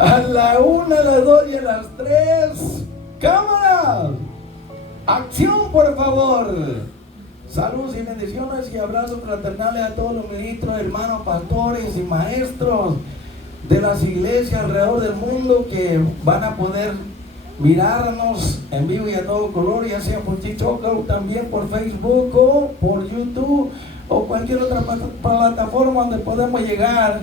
A la 1, a las 2 y a las 3. ¡Cámara! ¡Acción, por favor! Saludos y bendiciones y abrazos fraternales a todos los ministros, hermanos, pastores y maestros de las iglesias alrededor del mundo que van a poder mirarnos en vivo y a todo color, ya sea por TikTok o también por Facebook o por YouTube o cualquier otra plataforma donde podemos llegar.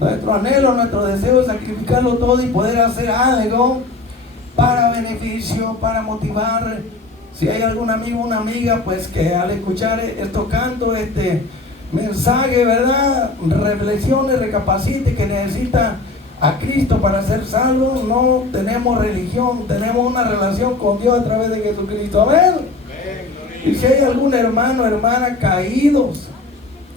Nuestro anhelo, nuestro deseo es sacrificarlo todo y poder hacer algo para beneficio, para motivar. Si hay algún amigo o una amiga, pues que al escuchar estos cantos, este mensaje, ¿verdad? Reflexione, recapacite, que necesita a Cristo para ser salvo. No tenemos religión, tenemos una relación con Dios a través de Jesucristo. Amén. Y si hay algún hermano o hermana caídos,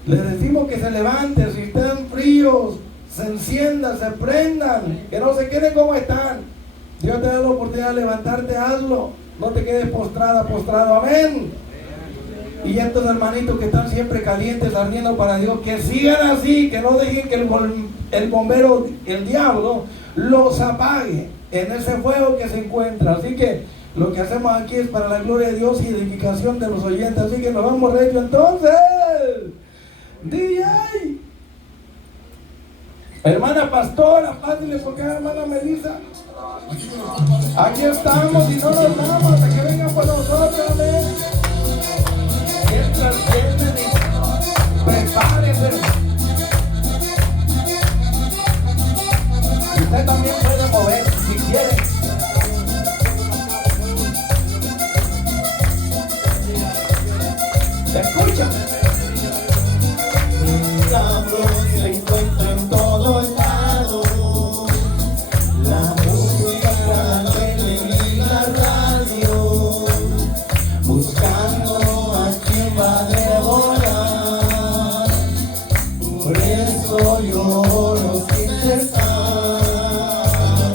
les decimos que se levante. Si están fríos, se enciendan, se prendan, que no se queden como están. Dios te da la oportunidad de levantarte, hazlo. No te quedes postrada, postrado. Amén. Y estos hermanitos que están siempre calientes, ardiendo para Dios, que sigan así, que no dejen que el bombero, el diablo, los apague en ese fuego que se encuentra. Así que lo que hacemos aquí es para la gloria de Dios y edificación de los oyentes. Así que nos vamos recho entonces. DJ. Hermana pastora, pásale por acá, hermana Melissa. Aquí estamos y no nos vamos hasta que vengan por nosotros. Amén. Mientras vienen y prepárense. Usted también puede mover si quiere. Escucha. La gloria se encuentra en todos lados. La música, la tele y la radio, buscando a quien va a devorar. Por eso yo oro sin cesar,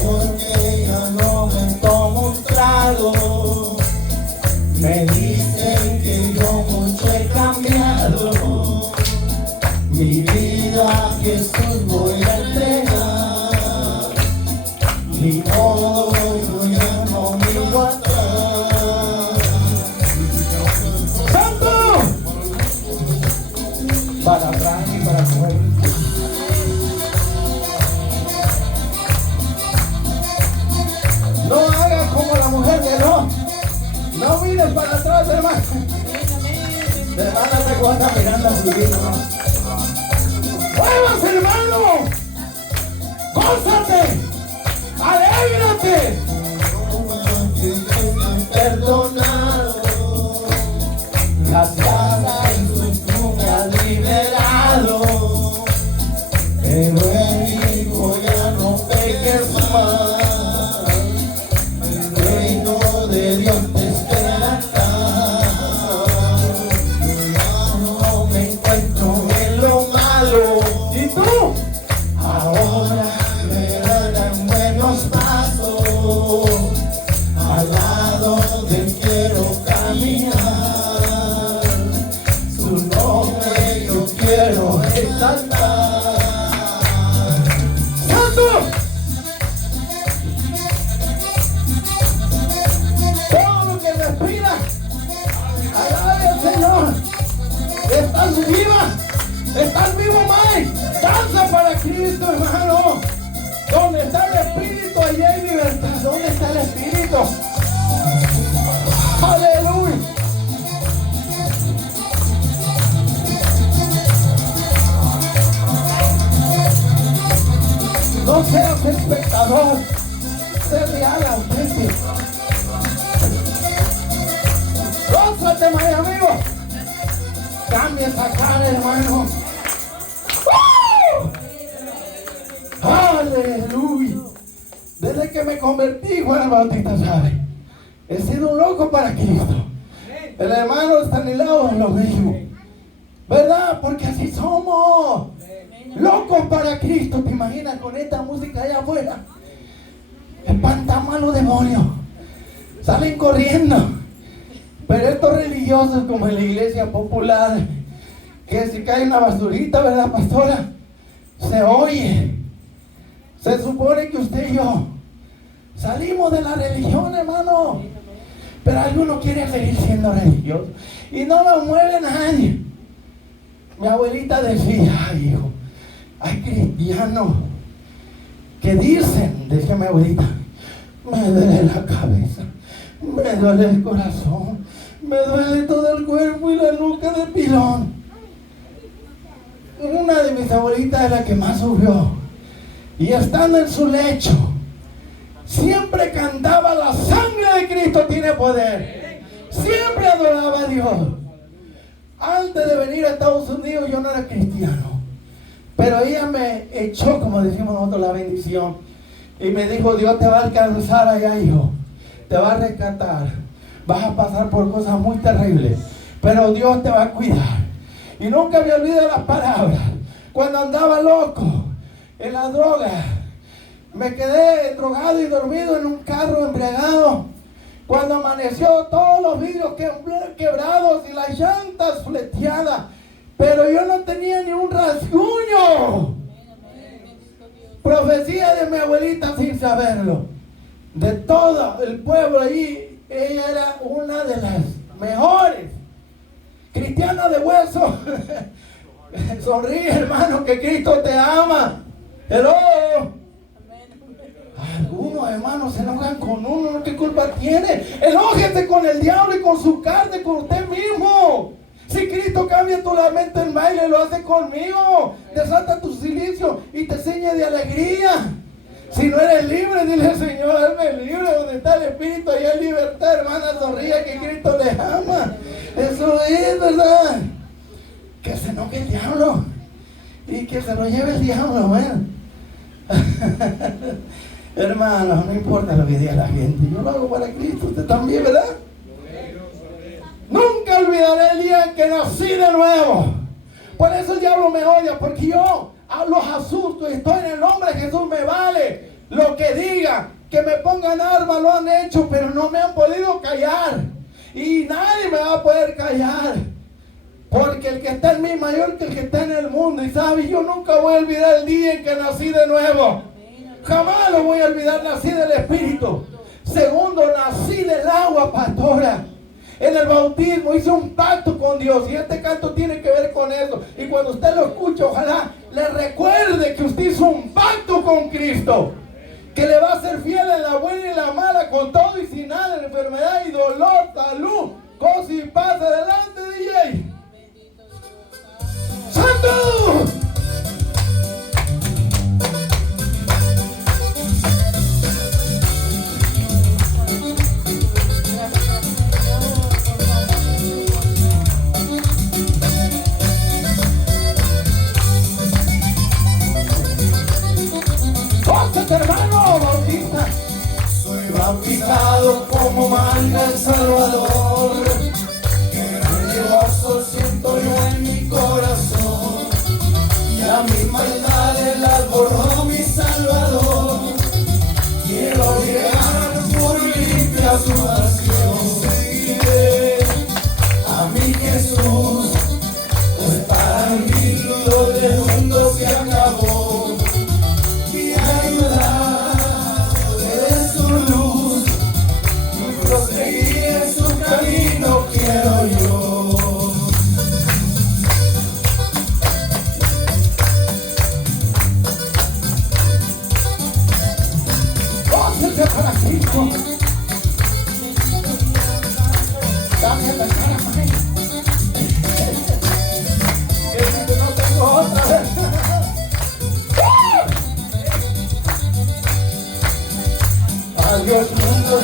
porque ya no me tomo un trago. Me dicen que yo mucho he cambiado. Mi vida a Jesús voy a entregar. Ni modo, yo ya no miro atrás. ¡Santo! Para atrás y para afuera. No hagas como la mujer que no mires para atrás, hermano. Hermana, te guarda mirando a su vida. ¡Muévase, hermano! ¡Gózate! ¡Alégrate! Perdonado, gracias a Jesús tú me has liberado. Pero Él dijo ya no peques más. El reino de Dios te espera acá. No me encuentro en lo malo. ¿Y tú? Ahora me dan buenos pasos. Al lado de Él quiero caminar. Su nombre yo quiero exaltar. ¡Santo! Todo lo que respira, alabe al Señor. Estás viva, estás vivo, Mike. Danza para Cristo, hermano. ¿Dónde está el Espíritu? Allí hay libertad. ¿Dónde está el Espíritu? Aleluya. No seas espectador, sé real, auténtico. Gózate, mi amigo. Cambia esa cara, hermano. Aleluya. Desde que me convertí, Juan el Bautista sabe, he sido un loco para Cristo. El hermano Estanislao lo mismo, ¿verdad? Porque así somos. Locos para Cristo. ¿Te imaginas con esta música allá afuera? Espantan a los demonios. Salen corriendo. Pero estos religiosos como en la iglesia popular, que si cae una basurita, ¿verdad, pastora? Se oye Se supone que usted y yo salimos de la religión, hermano. Pero algunos quieren seguir siendo religiosos y no lo mueve nadie. Mi abuelita decía, ay hijo, hay cristianos que dicen, decía mi abuelita, me duele la cabeza, me duele el corazón, me duele todo el cuerpo y la nuca de pilón. Una de mis abuelitas es la que más sufrió. Y estando en su lecho, siempre cantaba: la sangre de Cristo tiene poder. Siempre adoraba a Dios. Antes de venir a Estados Unidos yo no era cristiano, pero ella me echó, como decimos nosotros, la bendición. Y me dijo: Dios te va a alcanzar allá, hijo. Te va a rescatar. Vas a pasar por cosas muy terribles, pero Dios te va a cuidar. Y nunca me olvido las palabras. Cuando andaba loco en la droga, me quedé drogado y dormido en un carro embriagado. Cuando amaneció, todos los vidrios quebrados y las llantas fleteadas, pero yo no tenía ni un rasguño. Profecía de mi abuelita sin saberlo. De todo el pueblo allí, ella era una de las mejores. Cristiana de hueso. Sonríe, hermano, que Cristo te ama. Hello. Algunos hermanos se enojan con uno. ¿Qué culpa tiene? Enójese con el diablo y con su carne, con usted mismo. Si Cristo cambia tu lamento en baile, lo hace conmigo. Desata tu silicio y te ciñe de alegría. Si no eres libre, dile: Señor, hazme libre. Donde está el Espíritu, allá hay libertad, hermana. Sonría, que Cristo les ama. Eso es, ¿verdad? Que se enoje el diablo y que se lo lleve el diablo, bueno. Hermano, no importa lo que diga la gente, yo lo hago para Cristo. Usted también, ¿verdad? Nunca olvidaré el día en que nací de nuevo. Por eso el diablo me odia, porque yo los asusto y estoy en el nombre de Jesús. Me vale lo que diga, que me pongan armas, lo han hecho, pero no me han podido callar. Y nadie me va a poder callar, porque el que está en mí es mayor que el que está en el mundo. Y sabe, yo nunca voy a olvidar el día en que nací de nuevo. Jamás lo voy a olvidar. Nací del Espíritu. Segundo, nací del agua, pastora. En el bautismo hice un pacto con Dios, y este canto tiene que ver con eso. Y cuando usted lo escuche, ojalá le recuerde que usted hizo un pacto con Cristo, que le va a ser fiel en la buena y en la mala, con todo y sin nada, en enfermedad y dolor, salud, gozo y paz. Adelante, DJ. ¡Santo! Hermano bautista, soy bautizado como manda el Salvador. Que gozo siento yo en mi corazón, y a mis maldades las borró mi Salvador. Quiero llegar por limpia su pasión. Seguiré a mi Jesús, pues para mí lo del mundo se acabó. Camino quiero yo. Gócese para Cristo. Dame la cara, maíz. Que no tengo otra vez. Adiós, mundo.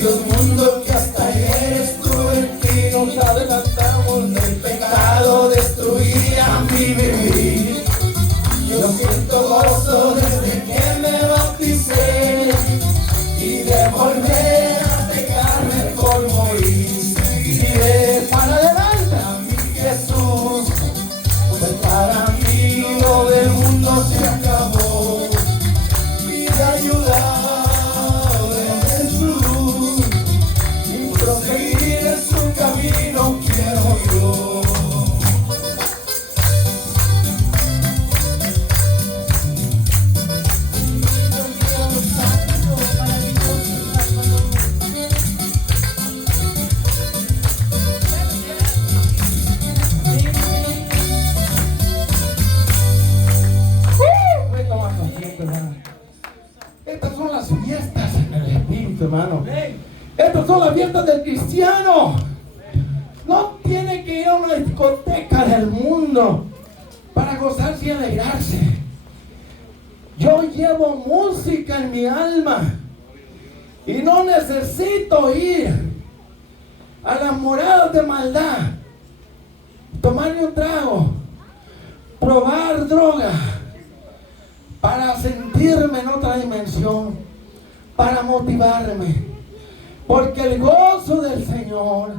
Dios mundo, que hasta ayer estuve en ti, nos adelantamos del pecado, destruía mi vivir. Yo siento gozo desde que me bauticé, y de volver a pecar mejor morir. Seguiré para adelante. quiero yo. Estas son las fiestas en el Espíritu, hermano. Estas son las fiestas del cristiano. No tiene que ir a una discoteca del mundo para gozarse y alegrarse. Yo llevo música en mi alma y no necesito ir a las moradas de maldad, tomarme un trago, probar droga, para sentirme en otra dimensión, para motivarme, porque el gozo del Señor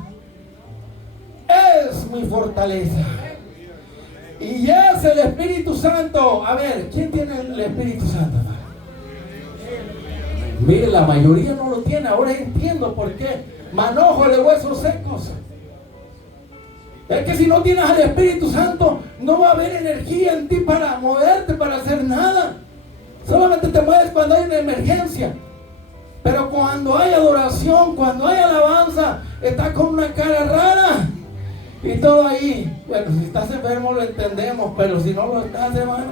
es mi fortaleza y es el Espíritu Santo. A ver, ¿quién tiene el Espíritu Santo? Mire, la mayoría no lo tiene. Ahora entiendo por qué. Manojo de huesos secos. Es que si no tienes al Espíritu Santo, no va a haber energía en ti para moverte, para hacer nada. Solamente te mueves cuando hay una emergencia. Pero cuando hay adoración, cuando hay alabanza, estás con una cara rara. Y todo ahí. Bueno, si estás enfermo lo entendemos, pero si no lo estás, hermano,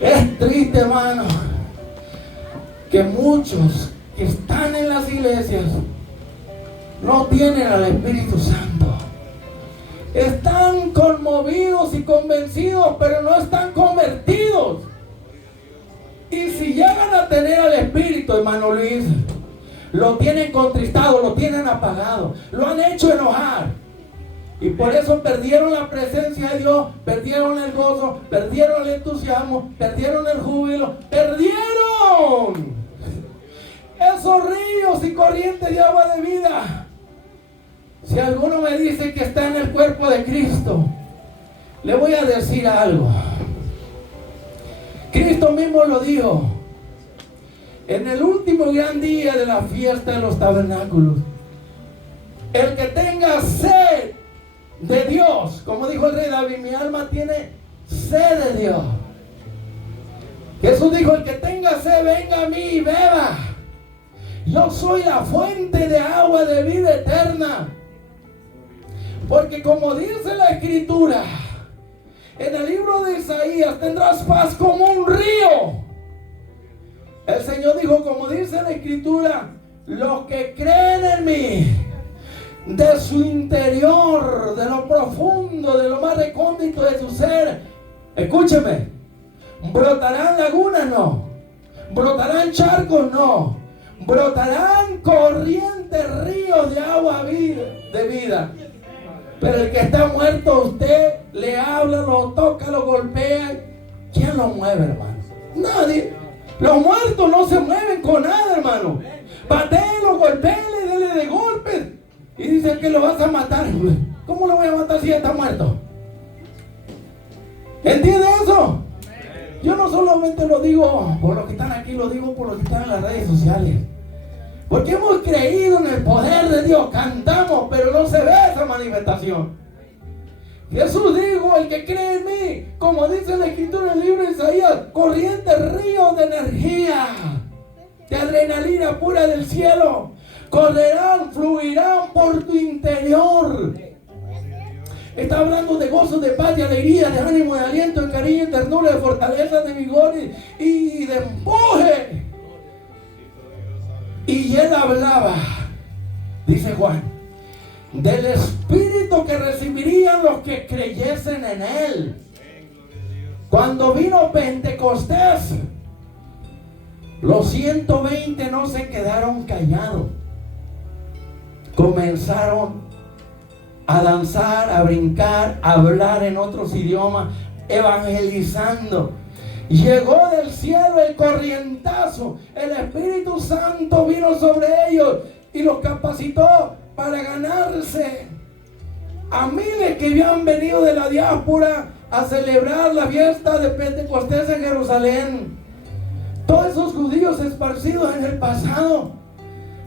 es triste, hermano, que muchos que están en las iglesias no tienen al Espíritu Santo. Están conmovidos y convencidos, pero no están convertidos. Y si llegan a tener al Espíritu, hermano Luis, lo tienen contristado, lo tienen apagado, lo han hecho enojar. Y por eso perdieron la presencia de Dios, perdieron el gozo, perdieron el entusiasmo, perdieron el júbilo, perdieron esos ríos y corrientes de agua de vida. Si alguno me dice que está en el cuerpo de Cristo, le voy a decir algo. Cristo mismo lo dijo en el último gran día de la fiesta de los tabernáculos: el que tenga sed de Dios, como dijo el rey David, mi alma tiene sed de Dios. Jesús dijo: el que tenga sed, venga a mí y beba. Yo soy la fuente de agua de vida eterna. Porque como dice la Escritura, en el libro de Isaías, tendrás paz como un río. El Señor dijo, como dice la Escritura, los que creen en mí, de su interior, de lo profundo, de lo más recóndito de su ser, escúcheme, brotarán lagunas, no, brotarán charcos, no, brotarán corrientes, ríos de agua de vida. Pero el que está muerto, usted le habla, lo toca, lo golpea. ¿Quién lo mueve, hermano? Nadie. Los muertos no se mueven con nada, hermano. Patéelo, golpéele, dele de golpes. Y dice que lo vas a matar. ¿Cómo lo voy a matar si ya está muerto? ¿Entiende eso? Yo no solamente lo digo por los que están aquí, lo digo por los que están en las redes sociales. Porque hemos creído en el poder de Dios, cantamos, pero no se ve esa manifestación. Jesús dijo, el que cree en mí, como dice la Escritura en el libro de Isaías, corrientes, ríos de energía, de adrenalina pura del cielo, correrán, fluirán por tu interior. Está hablando de gozo, de paz, de alegría, de ánimo, de aliento, de cariño, de ternura, de fortaleza, de vigor y de empuje. Y él hablaba, dice Juan, del Espíritu que recibirían los que creyesen en él. Cuando vino Pentecostés, los 120 no se quedaron callados. Comenzaron a danzar, a brincar, a hablar en otros idiomas, evangelizando. Llegó del cielo el corrientazo, el Espíritu Santo vino sobre ellos y los capacitó para ganarse a miles que habían venido de la diáspora a celebrar la fiesta de Pentecostés en Jerusalén. Todos esos judíos esparcidos en el pasado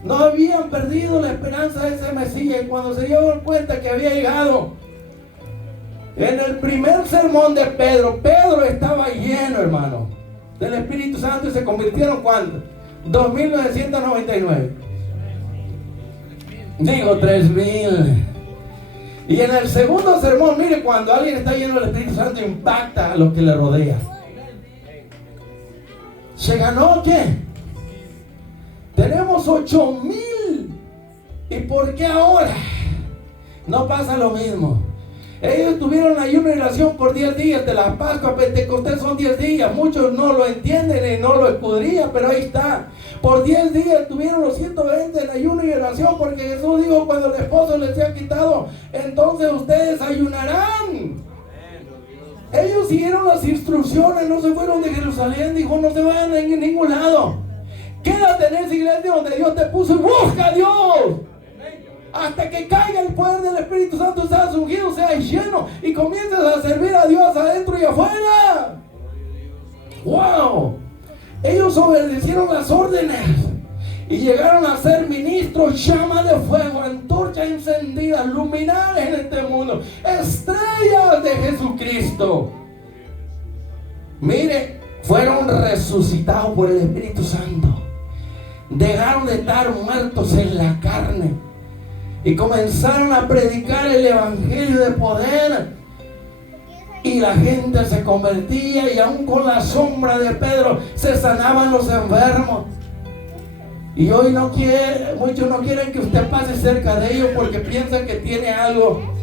No habían perdido la esperanza de ese Mesías. Y cuando se dieron cuenta que había llegado, en el primer sermón de Pedro, Pedro estaba lleno, hermano, del Espíritu Santo, y se convirtieron, ¿cuántos? 2.999. Digo 3.000. Y en el segundo sermón, mire, cuando alguien está lleno del Espíritu Santo, impacta a los que le rodean. ¿Se ganó qué? Tenemos 8.000. ¿Y por qué ahora no pasa lo mismo? Ellos tuvieron ayuno y oración por 10 días. De la Pascua a Pentecostés son 10 días. Muchos no lo entienden y no lo escudrían, pero ahí está. Por 10 días tuvieron los 120 en ayuno y oración, porque Jesús dijo, cuando el esposo les sea quitado, entonces ustedes ayunarán. Ellos siguieron las instrucciones, no se fueron de Jerusalén. Dijo, no se vayan a ningún lado. Quédate en esa iglesia donde Dios te puso y busca a Dios. Hasta que caiga el poder del Espíritu Santo, seas ungido, seas lleno y comiences a servir a Dios adentro y afuera. ¡Wow! Ellos obedecieron las órdenes y llegaron a ser ministros, llama de fuego, antorchas encendidas, luminares en este mundo, estrellas de Jesucristo. Mire, fueron resucitados por el Espíritu Santo. Dejaron de estar muertos en la carne y comenzaron a predicar el evangelio de poder. Y la gente se convertía, y aún con la sombra de Pedro se sanaban los enfermos. Y hoy muchos no quieren que usted pase cerca de ellos porque piensan que tiene algo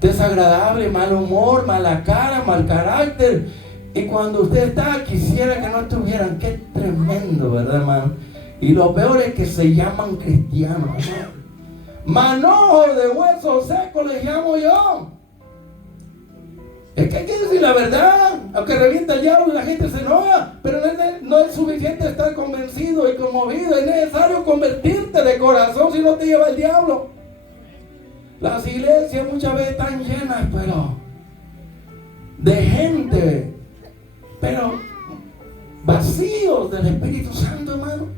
desagradable, mal humor, mala cara, mal carácter. Y cuando usted está, quisiera que no estuvieran. Qué tremendo, ¿verdad, hermano? Y lo peor es que se llaman cristianos, hermano. Manojos de huesos secos les llamo yo. Es que hay que decir la verdad, aunque revienta el diablo y la gente se enoja, pero no es suficiente estar convencido y conmovido, es necesario convertirte de corazón, si no te lleva el diablo. Las iglesias muchas veces están llenas, pero de gente, pero vacíos del Espíritu Santo, hermano.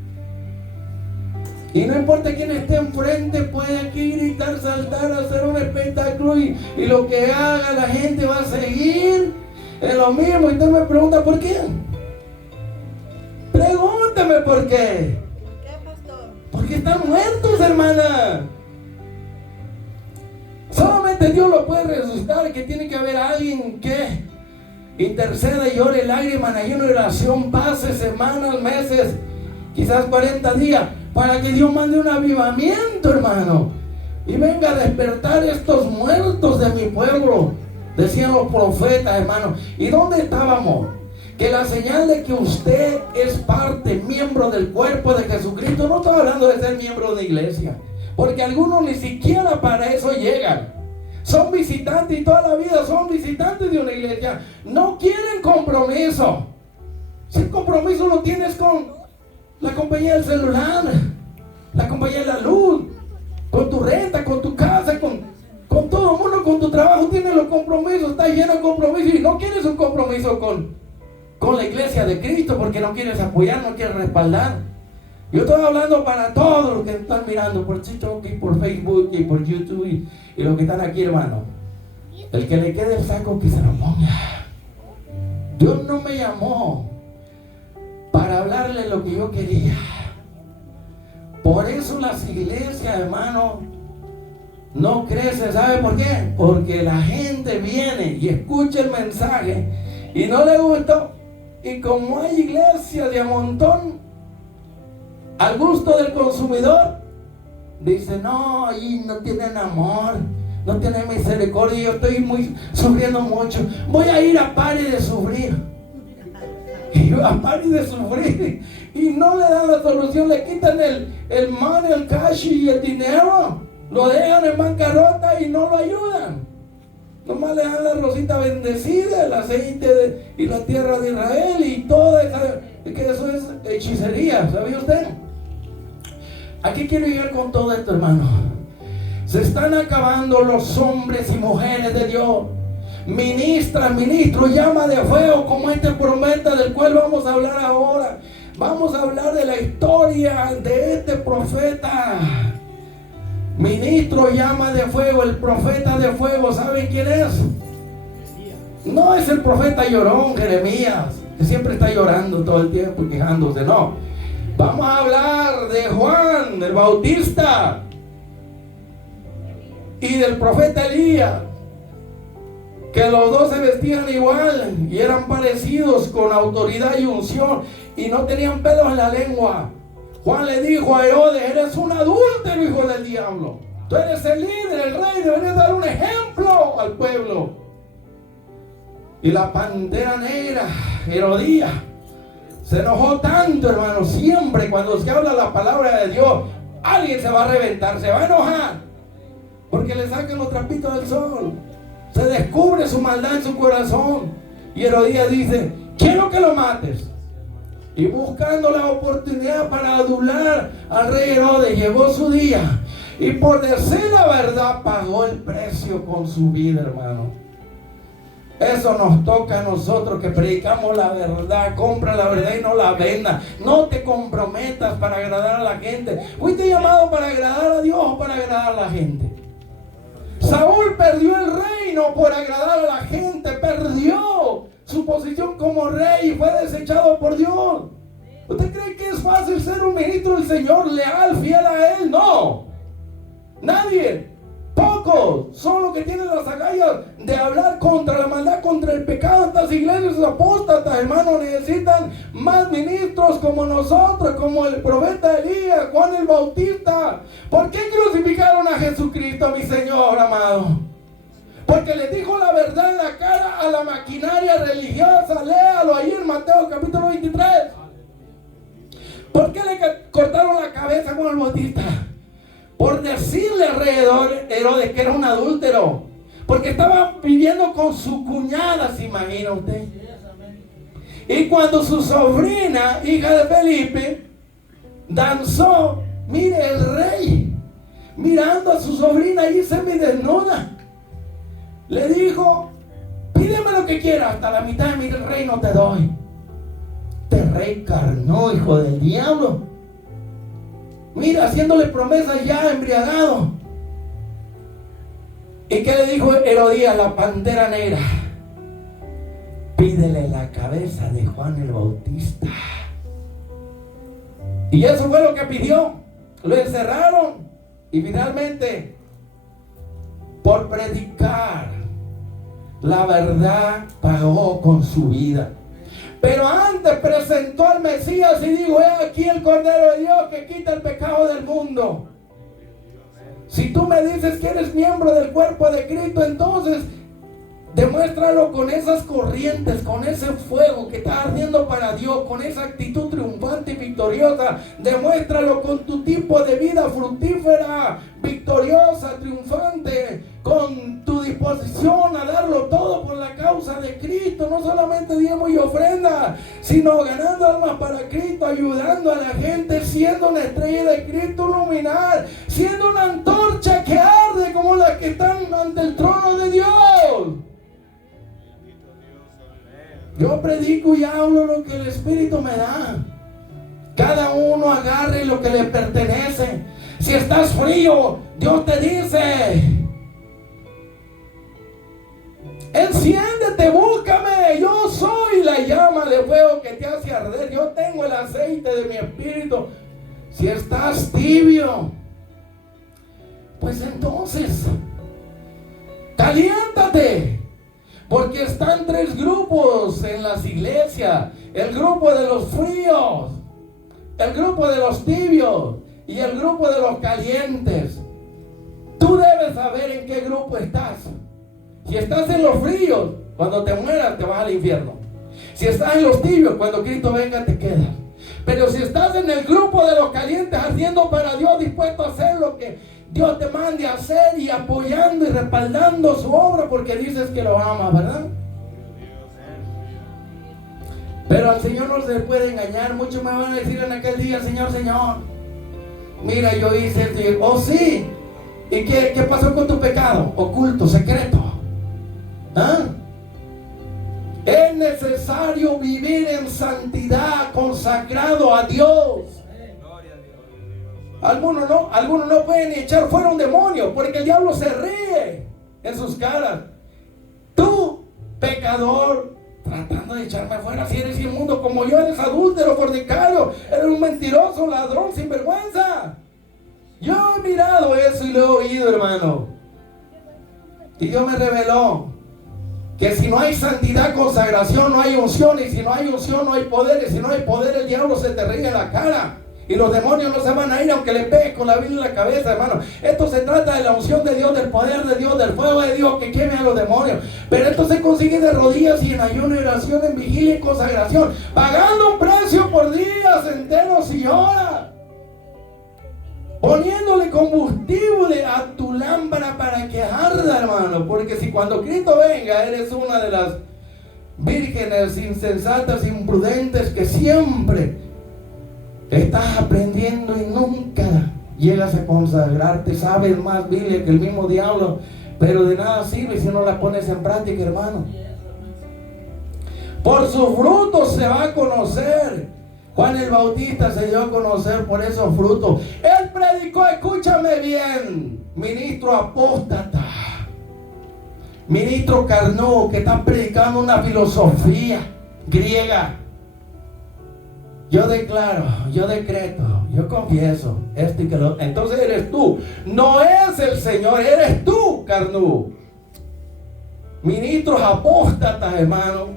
Y no importa quién esté enfrente, puede aquí gritar, saltar, hacer un espectáculo y lo que haga la gente va a seguir en lo mismo. Y usted me pregunta ¿por qué? Pregúntame ¿por qué? ¿Por qué, pastor? Porque están muertos, hermana. Solamente Dios lo puede resucitar, que tiene que haber alguien que interceda y llore lágrimas, ayuno y oración, pase semanas, meses, quizás 40 días, para que Dios mande un avivamiento, hermano, y venga a despertar estos muertos de mi pueblo, decían los profetas, hermano. ¿Y dónde estábamos? Que la señal de que usted es parte, miembro del cuerpo de Jesucristo. No estoy hablando de ser miembro de iglesia, porque algunos ni siquiera para eso llegan. Son visitantes y toda la vida son visitantes de una iglesia. No quieren compromiso. Si el compromiso lo tienes con la compañía del celular, la compañía de la luz, con tu renta, con tu casa, con todo el mundo, con tu trabajo, tienes los compromisos, estás lleno de compromisos y no quieres un compromiso con la iglesia de Cristo porque no quieres apoyar, no quieres respaldar. Yo estoy hablando para todos los que están mirando por TikTok y por Facebook y por YouTube y los que están aquí, hermano. El que le quede el saco, que se lo ponga. Dios no me llamó para hablarle lo que yo quería. Por eso las iglesias, hermano, no crecen. ¿Sabe por qué? Porque la gente viene y escucha el mensaje y no le gustó. Y como hay iglesias de a montón, al gusto del consumidor, dice, no, ahí no tienen amor, no tienen misericordia, yo estoy sufriendo mucho, voy a ir a par de sufrir. Y a par de sufrir, y no le dan la solución, le quitan el money, el cash y el dinero, lo dejan en bancarrota y no lo ayudan. Nomás le dan la rosita bendecida, el aceite y la tierra de Israel y toda esa, que eso es hechicería, ¿sabía usted? ¿A qué quiero llegar con todo esto, hermano? Se están acabando los hombres y mujeres de Dios. Ministros, llama de fuego como este profeta del cual vamos a hablar ahora. Vamos a hablar de la historia de este profeta, ministro llama de fuego, el profeta de fuego. ¿Saben quién es? No es el profeta llorón, Jeremías, que siempre está llorando todo el tiempo y quejándose, no. Vamos a hablar de Juan, el Bautista, y del profeta Elías, que los dos se vestían igual y eran parecidos, con autoridad y unción, y no tenían pelos en la lengua. Juan le dijo a Herodes: eres un adúltero, hijo del diablo. Tú eres el líder, el rey, deberías dar un ejemplo al pueblo. Y la pantera negra, Herodías, se enojó tanto, hermano. Siempre cuando se habla la palabra de Dios, alguien se va a reventar, se va a enojar, porque le sacan los trapitos del sol. Se descubre su maldad en su corazón. Y Herodías dice: quiero que lo mates. Y buscando la oportunidad para adular al rey Herodes, llegó su día. Y por decir la verdad, pagó el precio con su vida, hermano. Eso nos toca a nosotros que predicamos la verdad. Compra la verdad y no la venda. No te comprometas para agradar a la gente. ¿Fuiste llamado para agradar a Dios o para agradar a la gente? Saúl perdió el reino por agradar a la gente. Perdió su posición como rey y fue desechado por Dios. ¿Usted cree que es fácil ser un ministro del Señor, leal, fiel a Él? No. Nadie. Pocos son los que tienen las agallas de hablar contra la maldad, contra el pecado. Estas iglesias apóstatas, hermanos, necesitan más ministros como nosotros, como el profeta Elías, Juan el Bautista. ¿Por qué crucificaron a Jesucristo, mi Señor amado? Porque le dijo la verdad en la cara a la maquinaria religiosa. Léalo ahí en Mateo capítulo 23. ¿Por qué le cortaron la cabeza a Juan el Bautista? Por decirle al rey Herodes que era un adúltero, porque estaba viviendo con su cuñada, ¿se imagina usted? Y cuando su sobrina, hija de Felipe, danzó, mire, el rey, mirando a su sobrina ahí semidesnuda, le dijo: pídeme lo que quieras, hasta la mitad de mi reino te doy. Te reencarnó, hijo del diablo. Mira, haciéndole promesas ya embriagado. ¿Y qué le dijo Herodías, la pantera negra? Pídele la cabeza de Juan el Bautista. Y eso fue lo que pidió. Lo encerraron. Y finalmente, por predicar la verdad, pagó con su vida. Pero antes presentó al Mesías y dijo: he aquí el Cordero de Dios que quita el pecado del mundo. Si tú me dices que eres miembro del cuerpo de Cristo, entonces demuéstralo con esas corrientes, con ese fuego que está ardiendo para Dios, con esa actitud triunfante y victoriosa. Demuéstralo con tu tipo de vida fructífera, victoriosa, triunfante, con tu disposición a darlo todo por la causa de Cristo. No solamente diezmo y ofrenda, sino ganando almas para Cristo, ayudando a la gente, siendo una estrella de Cristo luminar, siendo una antorcha que arde como las que están ante el trono de Dios. Yo predico y hablo lo que el Espíritu me da. Cada uno agarre lo que le pertenece. Si estás frío, Dios te dice: enciéndete, búscame. Yo soy la llama de fuego que te hace arder. Yo tengo el aceite de mi espíritu. Si estás tibio, pues entonces caliéntate. Porque están tres grupos en las iglesias: el grupo de los fríos, el grupo de los tibios y el grupo de los calientes. Tú debes saber en qué grupo estás. Si estás en los fríos, cuando te mueras te vas al infierno. Si estás en los tibios, cuando Cristo venga te quedas. Pero si estás en el grupo de los calientes, haciendo para Dios, dispuesto a hacer lo que Dios te mande a hacer y apoyando y respaldando su obra, porque dices que lo amas, ¿verdad? Pero al Señor no se le puede engañar. Muchos me van a decir en aquel día: Señor, mira, yo hice esto. Y, oh sí, ¿y qué pasó con tu pecado? Oculto, secreto. ¿Ah? Es necesario vivir en santidad, consagrado a Dios. Algunos no pueden echar fuera un demonio porque el diablo se ríe en sus caras. Tú, pecador, tratando de echarme fuera, si eres inmundo como yo, eres adúltero, fornicario, eres un mentiroso, ladrón, sinvergüenza. Yo he mirado eso y lo he oído, hermano. Y Dios me reveló que si no hay santidad, consagración, no hay unción. Y si no hay unción, no hay poder. Y si no hay poder, el diablo se te ríe en la cara. Y los demonios no se van a ir aunque le pegues con la Biblia en la cabeza, hermano. Esto se trata de la unción de Dios, del poder de Dios, del fuego de Dios que queme a los demonios. Pero esto se consigue de rodillas y en ayuno y oración, en vigilia y consagración, pagando un precio por días enteros y horas, poniéndole combustible a tu lámpara para que arda, hermano. Porque si cuando Cristo venga eres una de las vírgenes insensatas, imprudentes, que siempre estás aprendiendo y nunca llegas a consagrarte, sabes más Biblia que el mismo diablo, pero de nada sirve si no la pones en práctica, hermano. Por sus frutos se va a conocer. Juan el Bautista se dio a conocer por esos frutos. Él predicó, escúchame bien, ministro apóstata, ministro carnú, que está predicando una filosofía griega. Yo declaro, yo decreto, yo confieso esto y que lo. Entonces eres tú, no es el Señor, eres tú, carnú. Ministros apóstatas, hermano,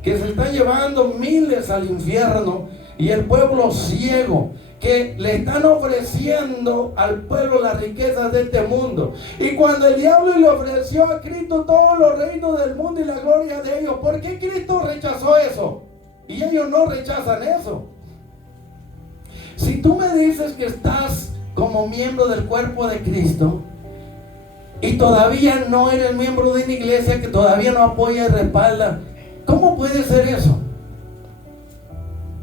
que se están llevando miles al infierno, y el pueblo ciego, que le están ofreciendo al pueblo las riquezas de este mundo. Y cuando el diablo le ofreció a Cristo todos los reinos del mundo y la gloria de ellos, ¿por qué Cristo rechazó eso? Y ellos no rechazan eso. Si tú me dices que estás como miembro del cuerpo de Cristo y todavía no eres miembro de una iglesia que todavía no apoya y respalda, ¿cómo puede ser eso?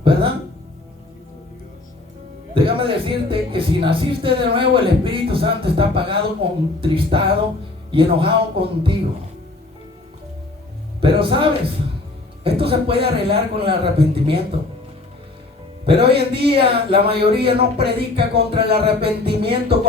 ¿Verdad? Déjame decirte que si naciste de nuevo, el Espíritu Santo está apagado, contristado y enojado contigo. Pero sabes, esto se puede arreglar con el arrepentimiento. Pero hoy en día la mayoría no predica contra el arrepentimiento,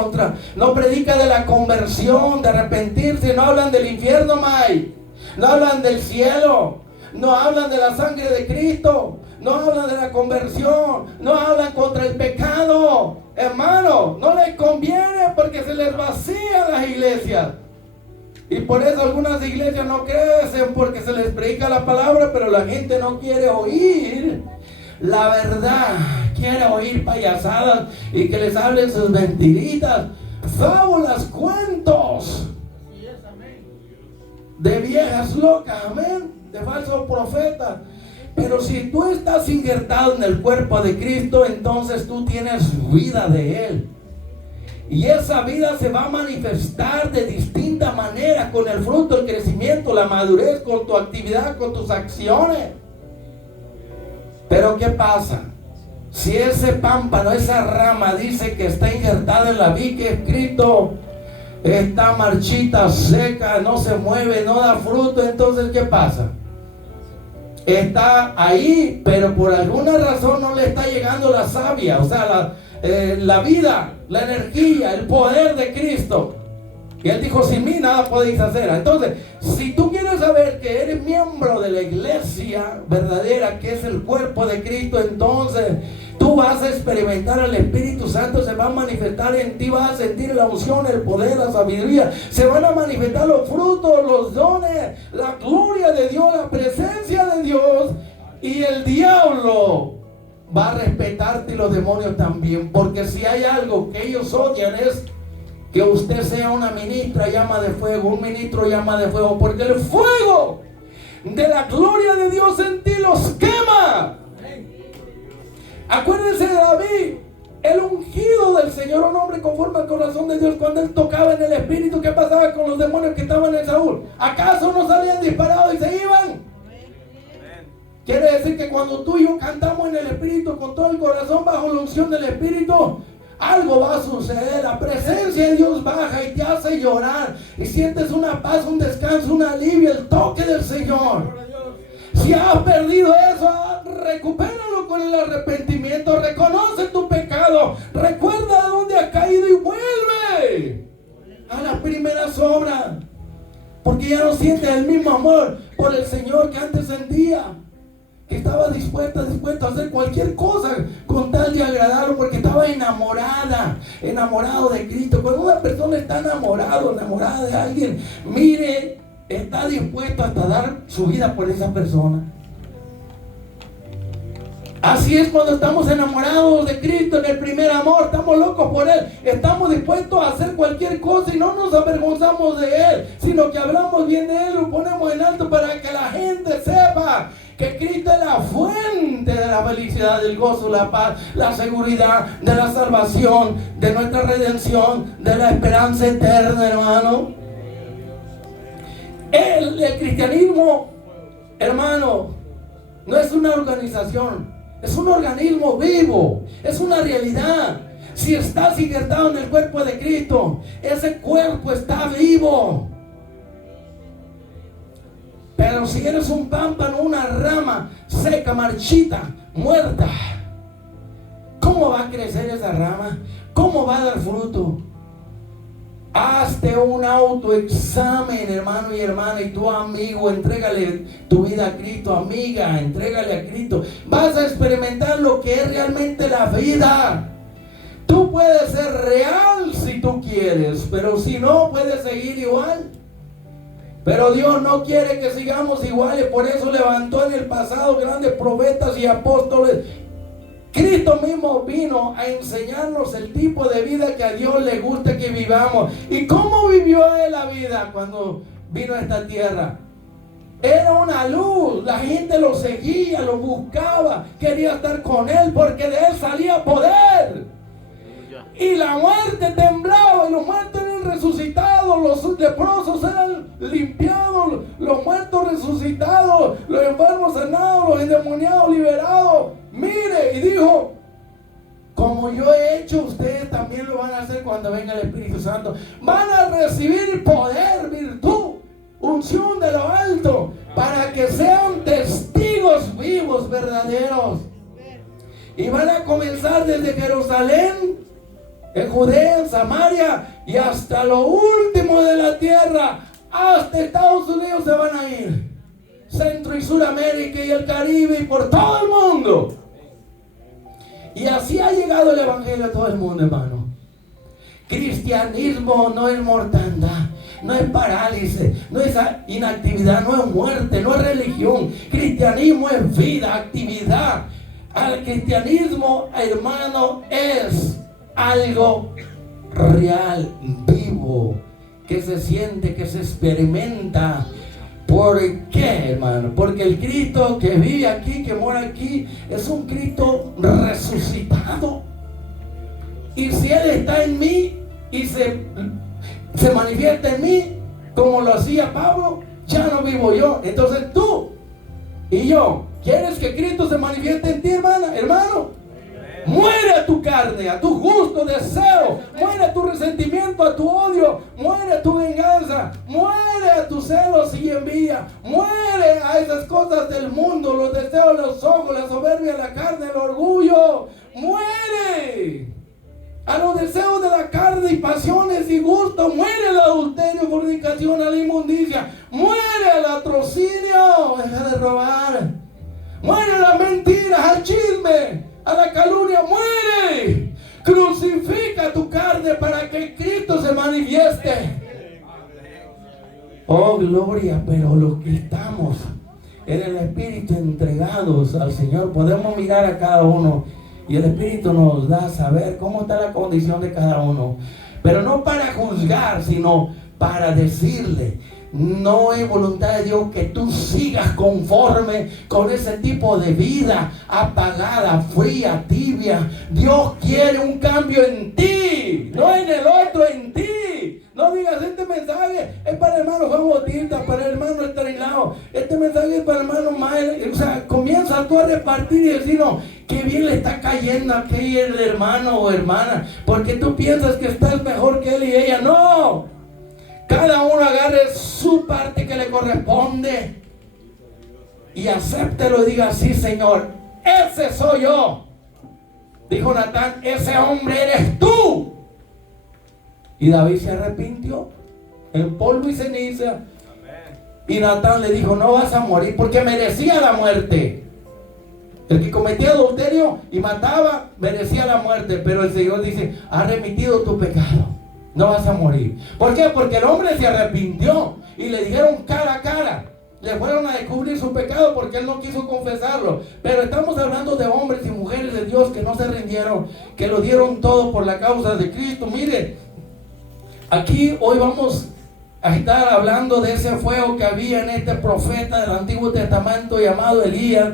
no predica de la conversión, de arrepentirse. No hablan del infierno, no hablan del cielo, no hablan de la sangre de Cristo, no hablan de la conversión, no hablan contra el pecado. Hermano, no les conviene porque se les vacían las iglesias. Y por eso algunas iglesias no crecen, porque se les predica la palabra, pero la gente no quiere oír la verdad. Quiere oír payasadas y que les hablen sus mentiritas, fábulas, cuentos de viejas locas, amén, de falsos profetas. Pero si tú estás injertado en el cuerpo de Cristo, entonces tú tienes vida de Él. Y esa vida se va a manifestar de distinta manera, con el fruto, el crecimiento, la madurez, con tu actividad, con tus acciones. Pero ¿qué pasa? Si ese pámpano, esa rama dice que está injertada en la vid, que es Cristo, está marchita, seca, no se mueve, no da fruto, entonces ¿qué pasa? Está ahí, pero por alguna razón no le está llegando la savia, o sea, la vida, la energía, el poder de Cristo. Y Él dijo, sin mí nada podéis hacer. Entonces, si tú quieres saber que eres miembro de la iglesia verdadera, que es el cuerpo de Cristo, entonces tú vas a experimentar el Espíritu Santo, se va a manifestar en ti, vas a sentir la unción, el poder, la sabiduría, se van a manifestar los frutos, los dones, la gloria de Dios, la presencia de Dios, y el diablo va a respetarte y los demonios también, porque si hay algo que ellos odian es que usted sea una ministra llama de fuego, un ministro llama de fuego, porque el fuego de la gloria de Dios en ti los quema. Acuérdense de David, el ungido del Señor, un hombre conforme al corazón de Dios. Cuando él tocaba en el espíritu, ¿qué pasaba con los demonios que estaban en Saúl? ¿Acaso no salían disparados y se iban? Quiere decir que cuando tú y yo cantamos en el espíritu con todo el corazón bajo la unción del espíritu, algo va a suceder. La presencia de Dios baja y te hace llorar y sientes una paz, un descanso, un alivio, el toque del Señor. Si Si has perdido eso, recupéralo con el arrepentimiento. Reconoce tu pecado. Recuerda dónde has caído y vuelve a las primeras obras. Porque ya no sientes el mismo amor por el Señor que antes sentía. Que estaba dispuesto a hacer cualquier cosa con tal de agradarlo, porque estaba enamorado de Cristo. Cuando una persona está enamorada de alguien, mire, está dispuesto hasta dar su vida por esa persona. Así es cuando estamos enamorados de Cristo, en el primer amor, estamos locos por Él, estamos dispuestos a hacer cualquier cosa y no nos avergonzamos de Él, sino que hablamos bien de Él, lo ponemos en alto para que la gente sepa que Cristo es la fuente de la felicidad, del gozo, la paz, la seguridad, de la salvación, de nuestra redención, de la esperanza eterna, hermano. El cristianismo, hermano, no es una organización, es un organismo vivo, es una realidad. Si estás injertado en el cuerpo de Cristo, ese cuerpo está vivo. Pero si eres un pámpano, una rama seca, marchita, muerta, ¿cómo va a crecer esa rama? ¿Cómo va a dar fruto? Hazte un autoexamen, hermano y hermana, y tu amigo, entrégale tu vida a Cristo, amiga, entrégale a Cristo. Vas a experimentar lo que es realmente la vida. Tú puedes ser real si tú quieres, pero si no, puedes seguir igual. Pero Dios no quiere que sigamos iguales, por eso levantó en el pasado grandes profetas y apóstoles. Cristo mismo vino a enseñarnos el tipo de vida que a Dios le gusta que vivamos. ¿Y cómo vivió Él la vida cuando vino a esta tierra? Era una luz, la gente lo seguía, lo buscaba, quería estar con Él porque de Él salía poder. Y la muerte temblaba, y los muertos eran resucitados, los leprosos eran limpiados, los muertos resucitados, los enfermos sanados, los endemoniados liberados. Mire, y dijo, como yo he hecho, ustedes también lo van a hacer cuando venga el Espíritu Santo. Van a recibir poder, virtud, unción de lo alto, para que sean testigos vivos, verdaderos. Y van a comenzar desde Jerusalén, en Judea, en Samaria y hasta lo último de la tierra, hasta Estados Unidos se van a ir, Centro y Suramérica y el Caribe y por todo el mundo. Y así ha llegado el evangelio a todo el mundo, hermano. Cristianismo no es mortandad, no es parálisis, no es inactividad, no es muerte, no es religión. Cristianismo es vida, actividad. Al cristianismo, hermano, es algo real, vivo, que se siente, que se experimenta. ¿Por qué, hermano? Porque el Cristo que vive aquí, que mora aquí, es un Cristo resucitado. Y si Él está en mí y se manifiesta en mí, como lo hacía Pablo, ya no vivo yo. Entonces tú y yo, ¿quieres que Cristo se manifieste en ti, hermano? Muere a tu carne, a tu gusto, deseo. Muere a tu resentimiento, a tu odio. Muere a tu venganza. Muere a tus celos y envidia. Muere a esas cosas del mundo, los deseos, los ojos, la soberbia, la carne, el orgullo. Muere a los deseos de la carne y pasiones y gustos. Muere al adulterio, fornicación, a la inmundicia. Muere al latrocinio. Deja de robar. Muere a las mentiras, al chisme, a la calumnia. Muere. Crucifica tu carne para que Cristo se manifieste. Oh, gloria. Pero los que estamos en el Espíritu entregados al Señor, podemos mirar a cada uno y el Espíritu nos da a saber cómo está la condición de cada uno. Pero no para juzgar, sino para decirle: no es voluntad de Dios que tú sigas conforme con ese tipo de vida apagada, fría, tibia. Dios quiere un cambio en ti, no en el otro, en ti. No digas: este mensaje es para el hermano Juan Bautista, para el hermano Estanislao, este mensaje es para el hermano Mael. O sea, comienza tú a repartir y decir: no, qué bien le está cayendo a aquel hermano o hermana, porque tú piensas que estás mejor que él y ella. No. Cada uno agarre su parte que le corresponde. y acéptelo y diga: sí, Señor, ese soy yo. Dijo Natán: ese hombre eres tú. Y David se arrepintió en polvo y ceniza. Y Natán le dijo: no vas a morir, porque merecía la muerte. El que cometía adulterio y mataba merecía la muerte. Pero el Señor dice: has remitido tu pecado, no vas a morir. ¿Por qué? Porque el hombre se arrepintió y le dijeron cara a cara. Le fueron a descubrir su pecado porque él no quiso confesarlo. Pero estamos hablando de hombres y mujeres de Dios que no se rindieron, que lo dieron todo por la causa de Cristo. Mire, aquí hoy vamos a estar hablando de ese fuego que había en este profeta del Antiguo Testamento llamado Elías.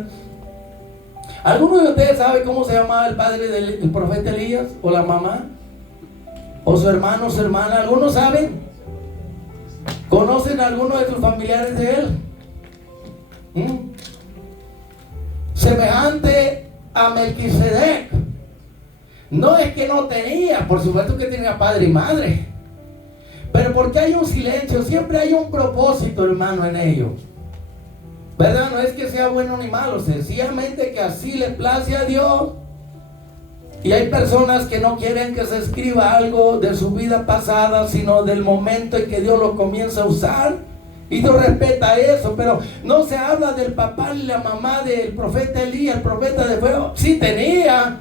¿Alguno de ustedes sabe cómo se llamaba el padre del profeta Elías? ¿O la mamá? ¿O su hermano o su hermana? ¿Algunos saben? ¿Conocen a alguno de sus familiares de él? Semejante a Melquisedec. No es que no tenía, por supuesto que tenía padre y madre, pero porque hay un silencio, siempre hay un propósito, hermano, en ello, ¿verdad? No es que sea bueno ni malo, sencillamente que así le place a Dios. Y hay personas que no quieren que se escriba algo de su vida pasada, sino del momento en que Dios lo comienza a usar. Y Dios respeta eso, pero no se habla del papá y la mamá del profeta Elías, el profeta de fuego. Sí tenía,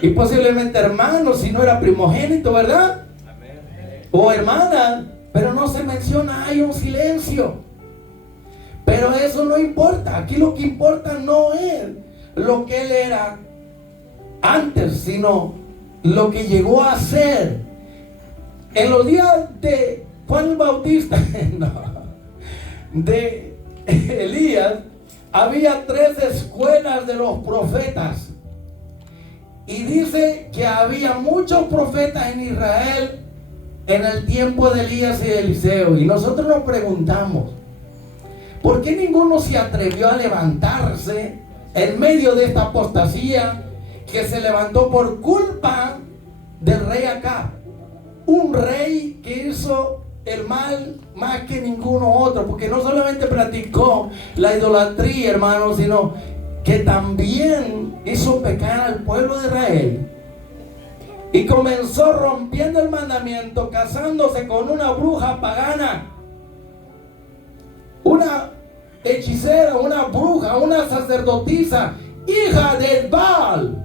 y posiblemente hermano, si no era primogénito, ¿verdad? O hermana, pero no se menciona, hay un silencio. Pero eso no importa. Aquí lo que importa no es lo que él era antes, sino lo que llegó a ser en los días de Juan el Bautista. No, de Elías. Había 3 escuelas de los profetas, y dice que había muchos profetas en Israel en el tiempo de Elías y de Eliseo. Y nosotros nos preguntamos: ¿por qué ninguno se atrevió a levantarse en medio de esta apostasía que se levantó por culpa del rey Acab? Un rey que hizo el mal más que ninguno otro, porque no solamente practicó la idolatría, hermano, sino que también hizo pecar al pueblo de Israel. Y comenzó rompiendo el mandamiento, casándose con una bruja pagana, una hechicera, una bruja, una sacerdotisa, hija de Baal,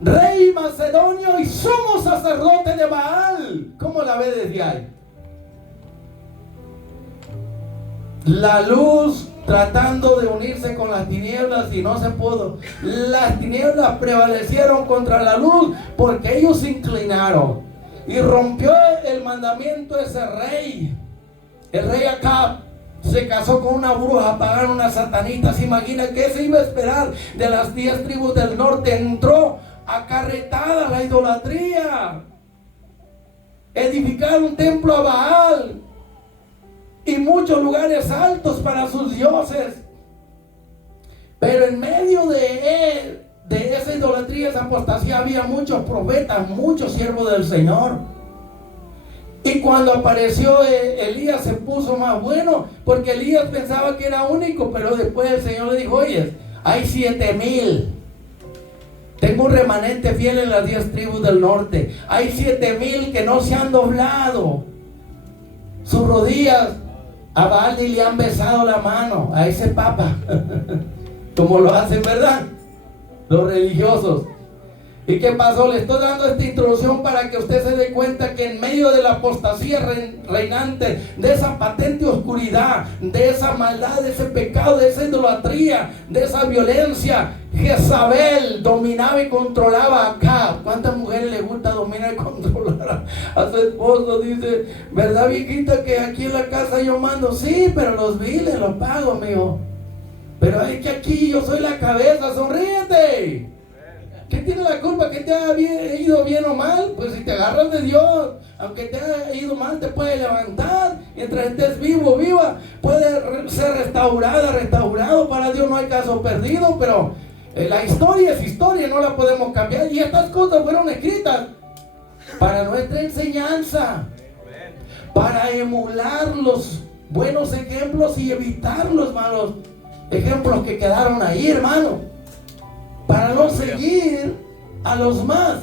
rey macedonio y sumo sacerdote de Baal. ¿Cómo la ve desde ahí? La luz tratando de unirse con las tinieblas y no se pudo. Las tinieblas prevalecieron contra la luz porque ellos se inclinaron. Y rompió el mandamiento ese rey. El rey Acab se casó con una bruja pagana, una satanita. ¿Se imagina qué se iba a esperar de las 10 tribus del norte? Entró acarretada la idolatría. Edificar un templo a Baal y muchos lugares altos para sus dioses. Pero en medio de esa idolatría, esa apostasía, había muchos profetas, muchos siervos del Señor. Y cuando apareció Elías, se puso más bueno, porque Elías pensaba que era único, pero después el Señor le dijo: oye, hay 7,000. Tengo un remanente fiel en las 10 tribus del norte. Hay 7,000 que no se han doblado sus rodillas a Baal y le han besado la mano a ese papa, como lo hacen, ¿verdad?, los religiosos. ¿Y qué pasó? Le estoy dando esta introducción para que usted se dé cuenta que en medio de la apostasía reinante, de esa patente oscuridad, de esa maldad, de ese pecado, de esa idolatría, de esa violencia, Jezabel dominaba y controlaba acá. ¿Cuántas mujeres les gusta dominar y controlar a su esposo? Dice: ¿verdad, viejita, que aquí en la casa yo mando? Sí, pero los biles los pago, mijo. Pero es que aquí yo soy la cabeza. Sonríete. ¿Qué tiene la culpa? ¿Que te ha ido bien o mal? Pues si te agarras de Dios, aunque te haya ido mal, te puede levantar. Mientras estés vivo, viva, puede ser restaurado. Para Dios no hay caso perdido, pero la historia es historia, no la podemos cambiar. Y estas cosas fueron escritas para nuestra enseñanza, para emular los buenos ejemplos y evitar los malos ejemplos que quedaron ahí, hermano, para no seguir a los más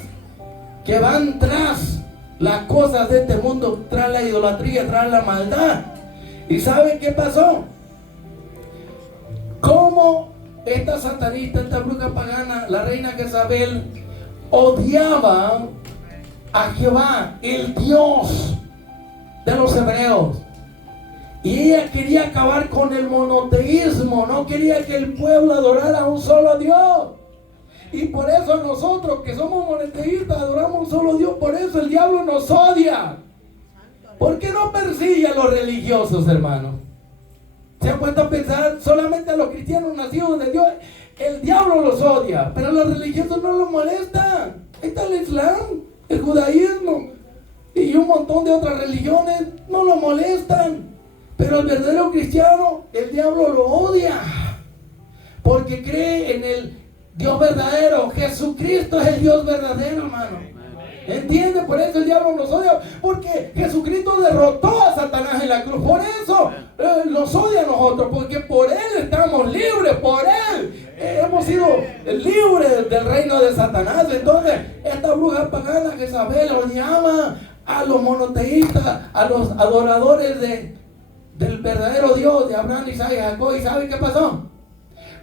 que van tras las cosas de este mundo, tras la idolatría, tras la maldad. ¿Y sabe qué pasó? Cómo esta satanista, esta bruja pagana, la reina Jezabel, odiaba a Jehová, el Dios de los hebreos. Y ella quería acabar con el monoteísmo, no quería que el pueblo adorara a un solo Dios. Y por eso nosotros que somos monoteístas adoramos a un solo Dios. Por eso el diablo nos odia. ¿Por qué no persigue a los religiosos, hermanos? ¿Se han puesto a pensar? Solamente a los cristianos nacidos de Dios el diablo los odia, pero a los religiosos no los molestan. Ahí está el Islam, el judaísmo y un montón de otras religiones, no lo molestan. Pero el verdadero cristiano, el diablo lo odia, porque cree en el Dios verdadero. Jesucristo es el Dios verdadero, hermano. ¿Entiende? Por eso el diablo nos odia, porque Jesucristo derrotó a Satanás en la cruz. Por eso nos odia a nosotros, porque por Él estamos libres, por Él hemos sido libres del reino de Satanás. Entonces, esta bruja pagana Jezabel odiaba a los monoteístas, a los adoradores del verdadero Dios, de Abraham, Isaac y Jacob. ¿Y sabe qué pasó?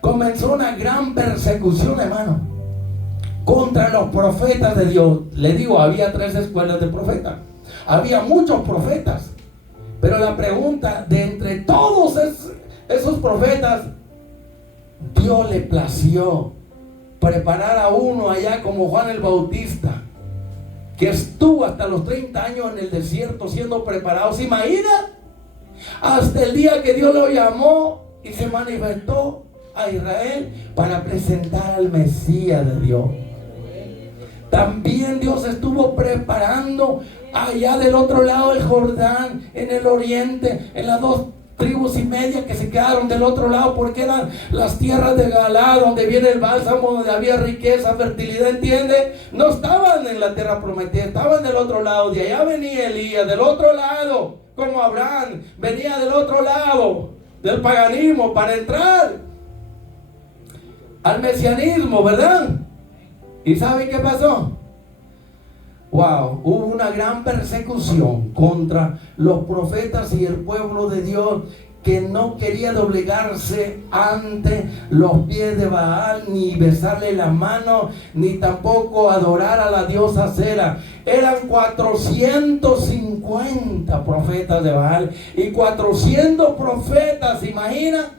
Comenzó una gran persecución, hermano, contra los profetas de Dios. Le digo, había 3 escuelas de profetas. Había muchos profetas. Pero la pregunta, de entre todos esos profetas, Dios le plació preparar a uno allá como Juan el Bautista, que estuvo hasta los 30 años en el desierto siendo preparado. ¿Se imagina? Hasta el día que Dios lo llamó y se manifestó a Israel para presentar al Mesías de Dios. También Dios estuvo preparando allá del otro lado del Jordán, en el oriente, en las 2 tribus y media que se quedaron del otro lado, porque eran las tierras de Galaad, donde viene el bálsamo, donde había riqueza, fertilidad, ¿entiende? No estaban en la tierra prometida, estaban del otro lado. De allá venía Elías, del otro lado, como Abraham, venía del otro lado del paganismo para entrar al mesianismo, ¿verdad? ¿Y saben qué pasó? Wow, hubo una gran persecución contra los profetas y el pueblo de Dios, que no quería doblegarse ante los pies de Baal, ni besarle la mano, ni tampoco adorar a la diosa Acera. Eran 450 profetas de Baal y 400 profetas, ¿se imagina?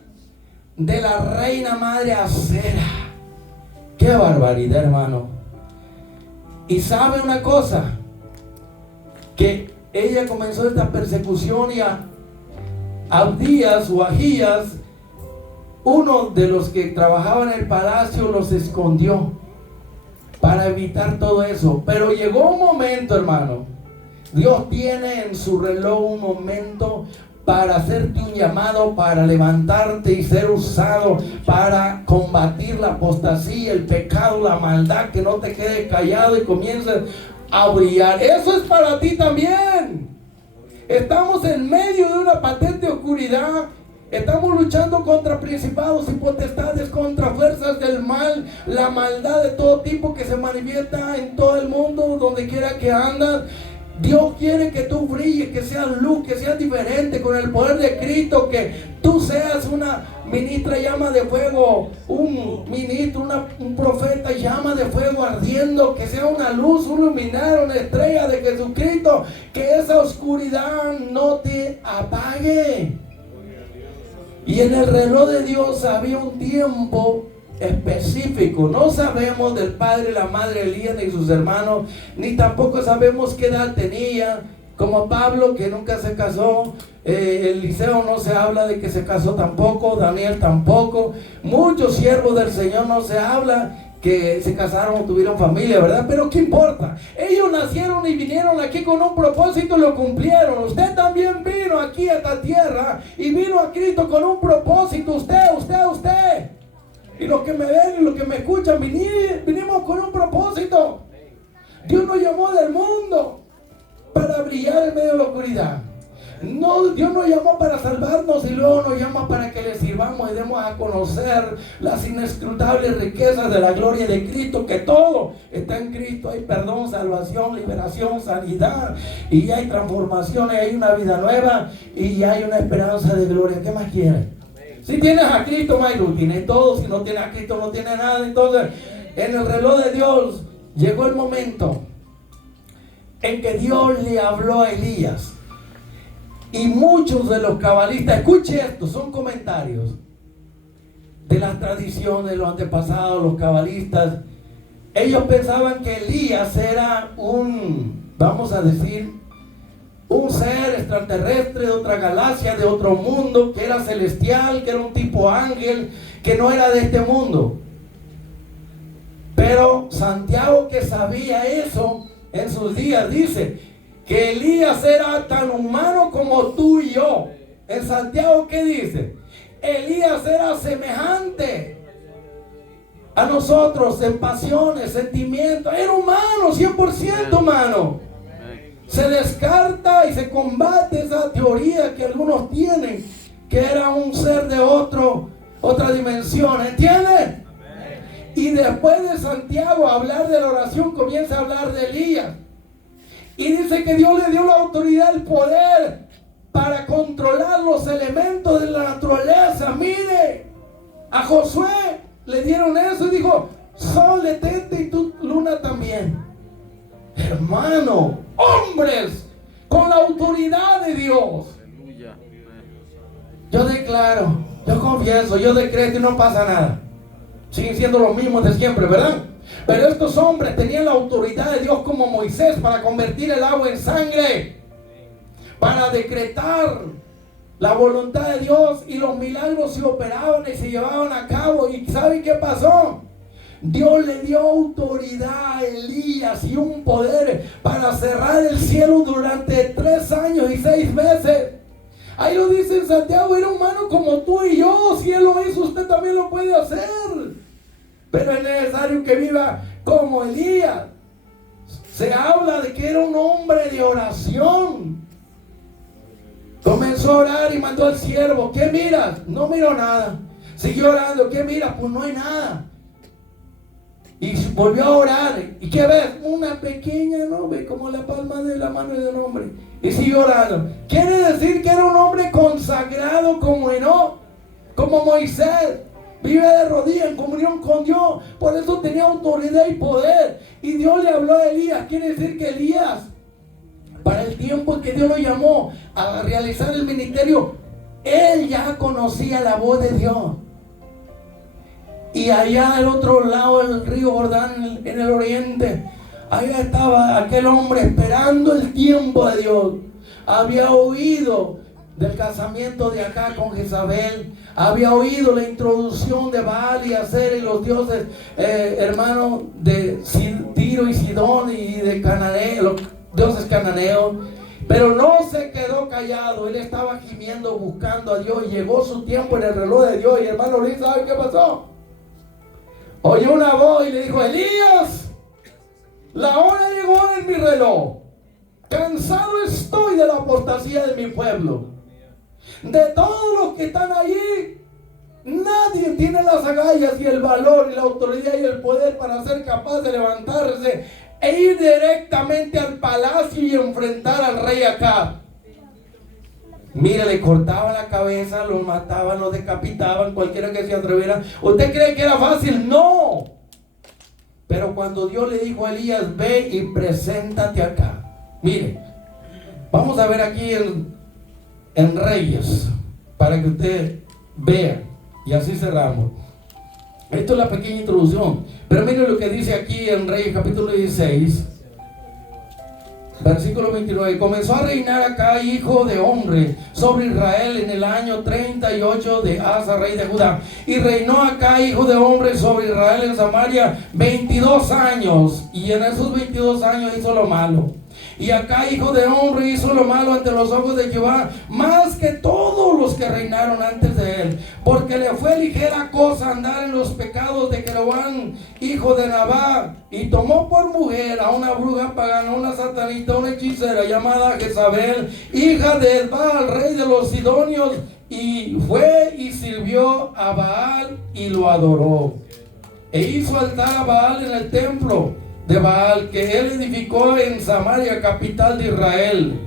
De la reina madre Acera. ¡Qué barbaridad, hermano! Y sabe una cosa, que ella comenzó esta persecución y a Abdías o Ahías, uno de los que trabajaba en el palacio, los escondió para evitar todo eso. Pero llegó un momento, hermano, Dios tiene en su reloj un momento para hacerte un llamado, para levantarte y ser usado para combatir la apostasía, el pecado, la maldad, que no te quedes callado y comiences a brillar. Eso es para ti también. Estamos en medio de una patente oscuridad. Estamos luchando contra principados y potestades, contra fuerzas del mal, la maldad de todo tipo que se manifiesta en todo el mundo, donde quiera que andas. Dios quiere que tú brilles, que seas luz, que seas diferente con el poder de Cristo, que tú seas una ministra llama de fuego, un ministro, un profeta llama de fuego ardiendo, que sea una luz, un luminar, una estrella de Jesucristo, que esa oscuridad no te apague. Y en el reloj de Dios había un tiempo específico. No sabemos del padre y la madre Elías ni sus hermanos, ni tampoco sabemos qué edad tenía, como Pablo, que nunca se casó. Eliseo no se habla de que se casó tampoco, Daniel tampoco, muchos siervos del Señor no se habla que se casaron o tuvieron familia, ¿verdad? Pero ¿qué importa? Ellos nacieron y vinieron aquí con un propósito y lo cumplieron. Usted también vino aquí a esta tierra y vino a Cristo con un propósito. Usted. Y los que me ven y los que me escuchan, vinimos con un propósito. Dios nos llamó del mundo para brillar en medio de la oscuridad. No, Dios nos llamó para salvar saludarnos y luego nos llama para que le sirvamos y demos a conocer las inescrutables riquezas de la gloria de Cristo, que todo está en Cristo. Hay perdón, salvación, liberación, sanidad, y hay transformaciones, hay una vida nueva y hay una esperanza de gloria. ¿Qué más quieres? Si tienes a Cristo, Mayru, tienes todo. Si no tienes a Cristo, no tienes nada. Entonces, en el reloj de Dios llegó el momento en que Dios le habló a Elías. Y muchos de los cabalistas, escuche esto, son comentarios de las tradiciones de los antepasados, los cabalistas. Ellos pensaban que Elías era vamos a decir, un ser extraterrestre de otra galaxia, de otro mundo, que era celestial, que era un tipo ángel, que no era de este mundo. Pero Santiago, que sabía eso en sus días, dice que Elías era tan humano como tú y yo. En Santiago, ¿qué dice? Elías era semejante a nosotros en pasiones, sentimientos. Era humano, 100% humano. Se descarta y se combate esa teoría que algunos tienen, que era un ser de otra dimensión. ¿Entienden? Y después de Santiago hablar de la oración, comienza a hablar de Elías. Y dice que Dios le dio la autoridad, el poder para controlar los elementos de la naturaleza. Mire, a Josué le dieron eso y dijo: sol, detente, y tu luna también. Hermano, hombres con la autoridad de Dios. Yo declaro, yo confieso, yo decreto y no pasa nada. Siguen siendo los mismos de siempre, ¿verdad? Pero estos hombres tenían la autoridad de Dios, como Moisés, para convertir el agua en sangre, para decretar la voluntad de Dios, y los milagros se operaban y se llevaban a cabo. ¿Y saben qué pasó? Dios le dio autoridad a Elías y un poder para cerrar el cielo durante 3 años y 6 meses. Ahí lo dice en Santiago: era humano como tú y yo. Si Él lo hizo, usted también lo puede hacer. Pero es necesario que viva como Elías. Se habla de que era un hombre de oración. Comenzó a orar y mandó al siervo: ¿qué miras? No miro nada. Siguió orando: ¿qué miras? Pues no hay nada. Y volvió a orar. ¿Y qué ves? Una pequeña nube como la palma de la mano de un hombre. Y siguió orando. Quiere decir que era un hombre consagrado como Enoc, como Moisés. Vive de rodillas en comunión con Dios. Por eso tenía autoridad y poder. Y Dios le habló a Elías. Quiere decir que Elías, para el tiempo en que Dios lo llamó a realizar el ministerio, él ya conocía la voz de Dios. Y allá del otro lado del río Jordán, en el oriente, allá estaba aquel hombre esperando el tiempo de Dios. Había oído del casamiento de Acab con Jezabel. Había oído la introducción de Baal y Acera y los dioses hermanos de Tiro y Sidón y de Cananeo, los dioses cananeos. Pero no se quedó callado. Él estaba gimiendo, buscando a Dios. Y llegó su tiempo en el reloj de Dios. Y hermano Luis, ¿sabe qué pasó? Oyó una voz y le dijo: Elías, la hora llegó en mi reloj. Cansado estoy de la apostasía de mi pueblo. De todos los que están allí, nadie tiene las agallas y el valor y la autoridad y el poder para ser capaz de levantarse e ir directamente al palacio y enfrentar al rey Acab. Mire, le cortaban la cabeza, los mataban, los decapitaban, cualquiera que se atreviera. ¿Usted cree que era fácil? No. Pero cuando Dios le dijo a Elías: ve y preséntate acá. Mire, vamos a ver aquí en Reyes, para que usted vea, y así cerramos. Esto es la pequeña introducción. Pero mire lo que dice aquí en Reyes capítulo 16. Versículo 29. Comenzó a reinar Acab, hijo de hombre, sobre Israel en el año 38 de Asa, rey de Judá. Y reinó Acab, hijo de hombre, sobre Israel en Samaria 22 años. Y en esos 22 años hizo lo malo. Y Acab, hijo de hombre, hizo lo malo ante los ojos de Jehová, más que todos los que reinaron antes de él. Porque porque le fue ligera cosa andar en los pecados de Jeroboam, hijo de Nabat, y tomó por mujer a una bruja pagana, una satanita, una hechicera llamada Jezabel, hija de Baal, rey de los sidonios, y fue y sirvió a Baal y lo adoró. E hizo altar a Baal en el templo de Baal que él edificó en Samaria, capital de Israel.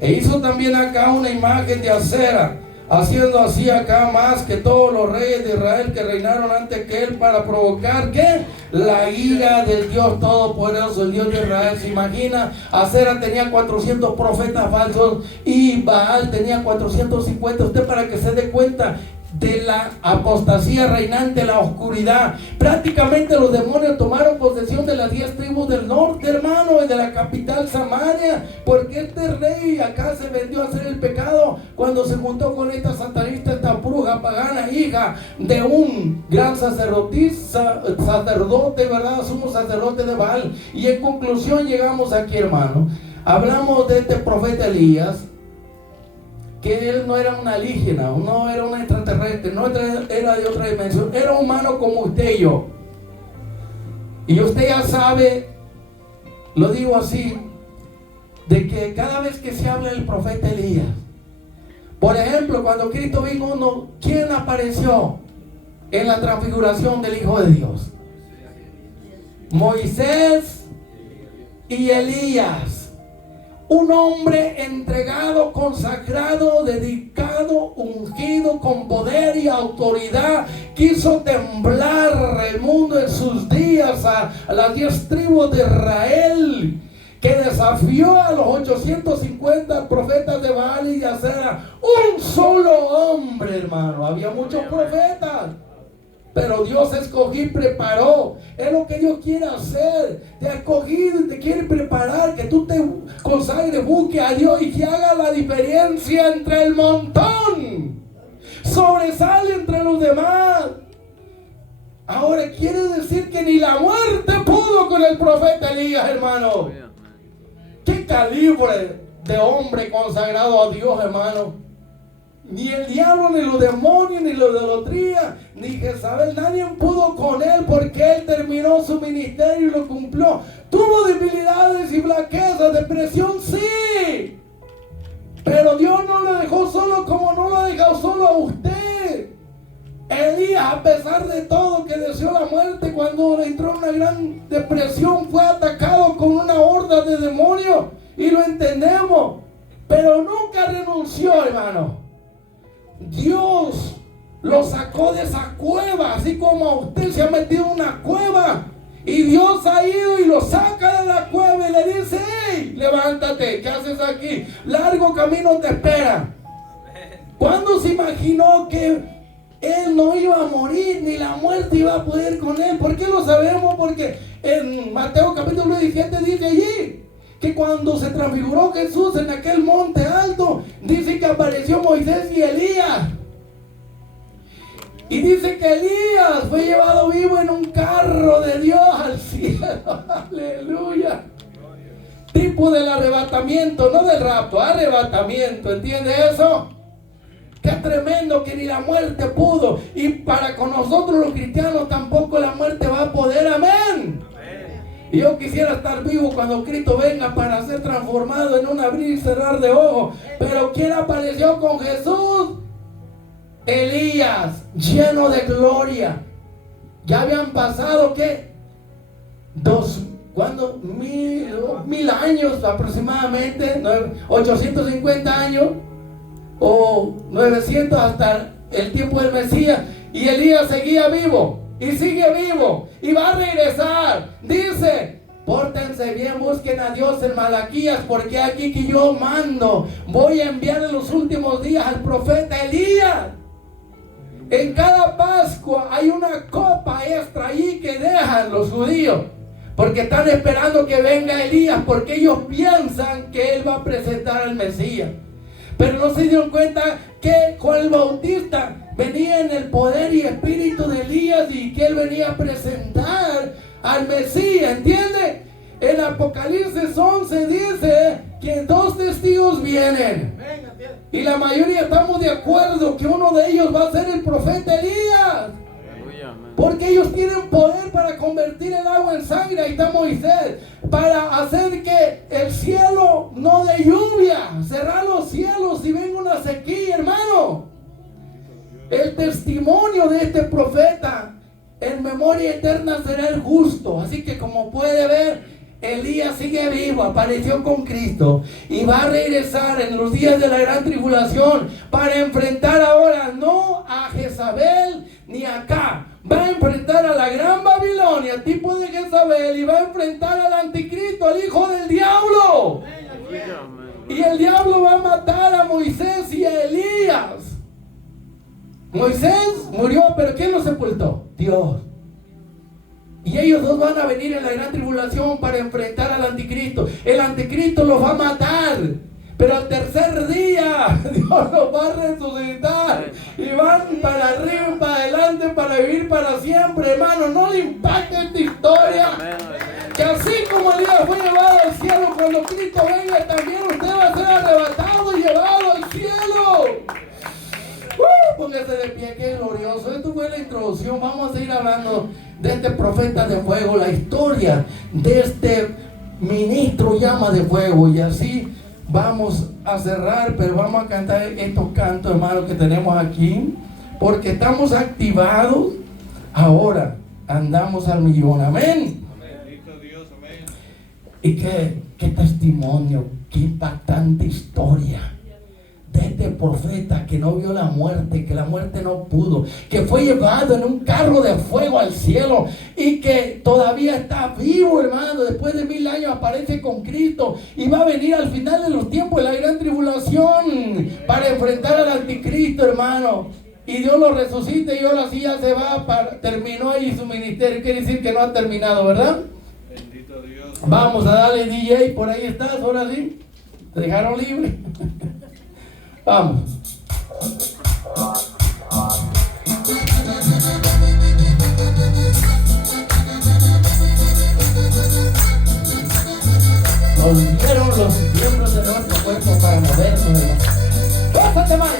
E hizo también acá una imagen de acera, haciendo así acá más que todos los reyes de Israel que reinaron antes que él, para provocar ¿qué? La ira del Dios Todopoderoso, el Dios de Israel. Se imagina, Acera tenía 400 profetas falsos y Baal tenía 450. Usted, para que se dé cuenta de la apostasía reinante, la oscuridad. Prácticamente los demonios tomaron posesión de las 10 tribus del norte, hermano, y de la capital Samaria, porque este rey acá se vendió a hacer el pecado cuando se juntó con esta satanista, esta bruja pagana, hija de un gran sacerdote, ¿verdad? Sumo sacerdote de Baal. Y en conclusión llegamos aquí, hermano. Hablamos de este profeta Elías, que él no era un alienígena, no era un extraterrestre, no era de otra dimensión, era humano como usted y yo. Y usted ya sabe, lo digo así, de que cada vez que se habla del profeta Elías, por ejemplo, cuando Cristo vino, ¿quién apareció en la transfiguración del Hijo de Dios? Moisés y Elías. Un hombre entregado, consagrado, dedicado, ungido con poder y autoridad, quiso temblar el mundo en sus días a las 10 tribus de Israel, que desafió a los 850 profetas de Baal y de Acera. Un solo hombre, hermano. Había muchos profetas, pero Dios escogió y preparó. Es lo que Dios quiere hacer. Te ha escogido y te quiere preparar, que tú te consagres, busque a Dios y que haga la diferencia entre el montón. Sobresale entre los demás. Ahora quiere decir que ni la muerte pudo con el profeta Elías, hermano. Qué calibre de hombre consagrado a Dios, hermano. Ni el diablo, ni los demonios, ni la idolatría, ni Jezabel, nadie pudo con él, porque él terminó su ministerio y lo cumplió. Tuvo debilidades y flaquezas, depresión, sí, pero Dios no lo dejó solo, como no lo ha dejado solo a usted. Elías, a pesar de todo, que deseó la muerte, cuando le entró una gran depresión, fue atacado con una horda de demonios, y lo entendemos, pero nunca renunció, hermano. Dios lo sacó de esa cueva, así como usted se ha metido en una cueva y Dios ha ido y lo saca de la cueva y le dice: hey, levántate, ¿qué haces aquí? Largo camino te espera. ¿Cuándo se imaginó que él no iba a morir, ni la muerte iba a poder con él? ¿Por qué lo sabemos? Porque en Mateo capítulo 17 dice allí que cuando se transfiguró Jesús en aquel monte alto, dice que apareció Moisés y Elías. Y dice que Elías fue llevado vivo en un carro de Dios al cielo. Aleluya. Tipo del arrebatamiento, no del rapto, arrebatamiento. ¿Entiende eso? Qué tremendo, que ni la muerte pudo. Y para con nosotros los cristianos tampoco la muerte va a poder. Amén. Y yo quisiera estar vivo cuando Cristo venga para ser transformado en un abrir y cerrar de ojos. Pero ¿quién apareció con Jesús? Elías, lleno de gloria. Ya habían pasado, ¿qué? Mil años aproximadamente, 850 años o 900 hasta el tiempo del Mesías. Y Elías seguía vivo. Y sigue vivo, y va a regresar. Dice: pórtense bien, busquen a Dios en Malaquías, porque aquí que yo mando, voy a enviar en los últimos días al profeta Elías. En cada Pascua hay una copa extra ahí que dejan los judíos, porque están esperando que venga Elías, porque ellos piensan que él va a presentar al Mesías. Pero no se dieron cuenta que Juan el Bautista venía en el poder y espíritu de Elías, y que él venía a presentar al Mesías, ¿entiende? En Apocalipsis 11 dice que 2 testigos vienen. Y la mayoría estamos de acuerdo que uno de ellos va a ser el profeta Elías. Porque ellos tienen poder para convertir el agua en sangre. Ahí está Moisés. Para hacer que el cielo no dé lluvia. Cerrar los cielos si venga una sequía, hermano. El testimonio de este profeta en memoria eterna será el justo. Así que como puede ver, Elías sigue vivo, apareció con Cristo y va a regresar en los días de la gran tribulación para enfrentar ahora no a Jezabel ni acá. Va a enfrentar a la gran Babilonia, tipo de Jezabel, y va a enfrentar al anticristo, al hijo del diablo. Y el diablo va a matar a Moisés y a Elías. Moisés murió, pero ¿quién lo sepultó? Dios. Y ellos dos van a venir en la gran tribulación para enfrentar al anticristo. El anticristo los va a matar, pero al tercer día Dios los va a resucitar y van para arriba y para adelante para vivir para siempre. Hermano, no le impacte esta historia, que así como Elías fue llevado al cielo, cuando Cristo venga también usted va a ser arrebatado y llevado al cielo. Póngase de pie, qué glorioso. Esto fue la introducción. Vamos a seguir hablando de este profeta de fuego, la historia de este ministro llama de fuego. Y así vamos a cerrar, pero vamos a cantar estos cantos, hermanos, que tenemos aquí, porque estamos activados. Ahora andamos al millón. Amén. Y qué testimonio, qué impactante historia de este profeta que no vio la muerte, que la muerte no pudo, que fue llevado en un carro de fuego al cielo y que todavía está vivo, hermano. Después de 1000 años aparece con Cristo y va a venir al final de los tiempos de la gran tribulación para enfrentar al anticristo, hermano. Y Dios lo resucita y ahora sí ya se va, terminó ahí su ministerio. Quiere decir que no ha terminado, ¿verdad? Bendito Dios. Vamos a darle DJ, por ahí estás, ahora sí. Te dejaron libre. Vamos. Nos dieron los miembros de nuestro cuerpo para movernos. ¡Pásate, man!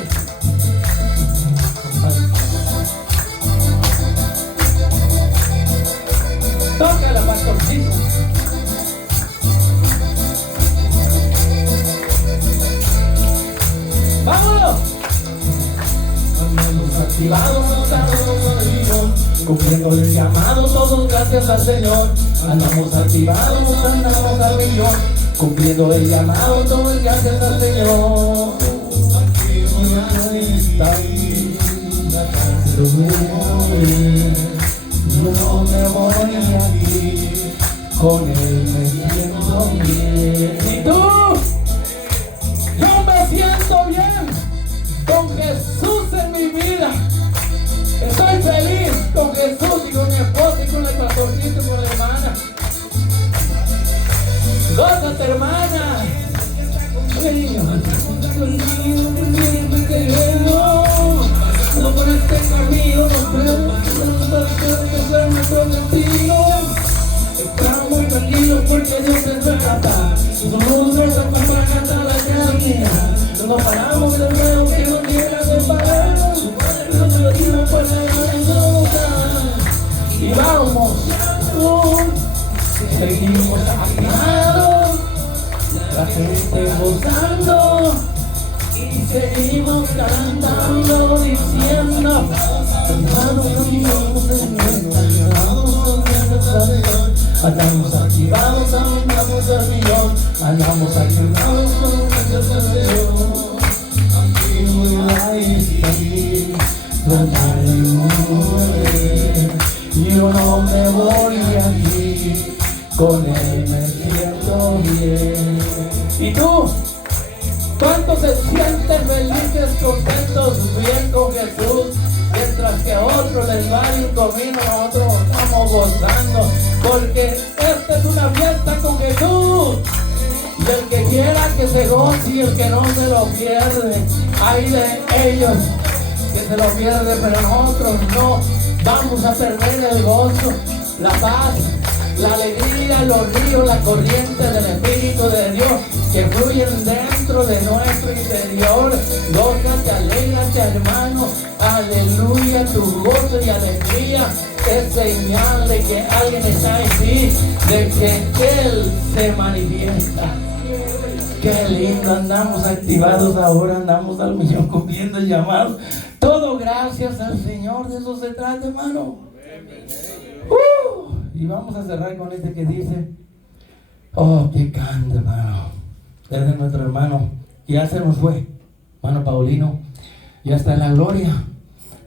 Tócala, pastorcito. ¡Vámonos! Andamos activados, andamos al millón, cumpliendo el llamado, todos gracias al Señor. Andamos activados, andamos al millón, cumpliendo el llamado, todos gracias al Señor. Está ahí, yo no me voy aquí, con Él me siento bien. ¿Y tú? Yo me siento bien con Jesús en mi vida. Estoy feliz con Jesús y con mi esposa y con el pastorcito y con la hermana. Gózate, hermana. No por este camino, estamos muy tranquilos porque Dios es nuestra paz. Somos nuestra paz para cantar la canción. No paramos de nuevo que no llega de parar. No te lo digo para y vamos, seguimos activados, la gente gozando y seguimos cantando, diciendo andamos activados, andamos al millón, andamos activados con nuestra canción. Ahí está aquí, yo no me voy de aquí, con Él me siento bien. ¿Y tú? ¿Cuántos se sienten felices, contentos, bien con Jesús? Mientras que a otros les va un camino, nosotros estamos gozando, porque esta es una fiesta con Jesús. Y el que quiera que se goce y el que no se lo pierde. Hay de ellos que se lo pierden, pero nosotros no vamos a perder el gozo, la paz, la alegría, los ríos, la corriente del Espíritu de Dios que fluyen dentro de nuestro interior. Gózate, alégrate, hermano, aleluya, tu gozo y alegría es señal de que alguien está en ti, de que Él se manifiesta. Qué lindo, andamos activados ahora, andamos a la misión cumpliendo el llamado. Todo gracias al Señor, de eso se trata, hermano. Y vamos a cerrar con este que dice, oh, qué canto, hermano. Es de nuestro hermano, ya se nos fue, hermano Paulino, ya está en la gloria,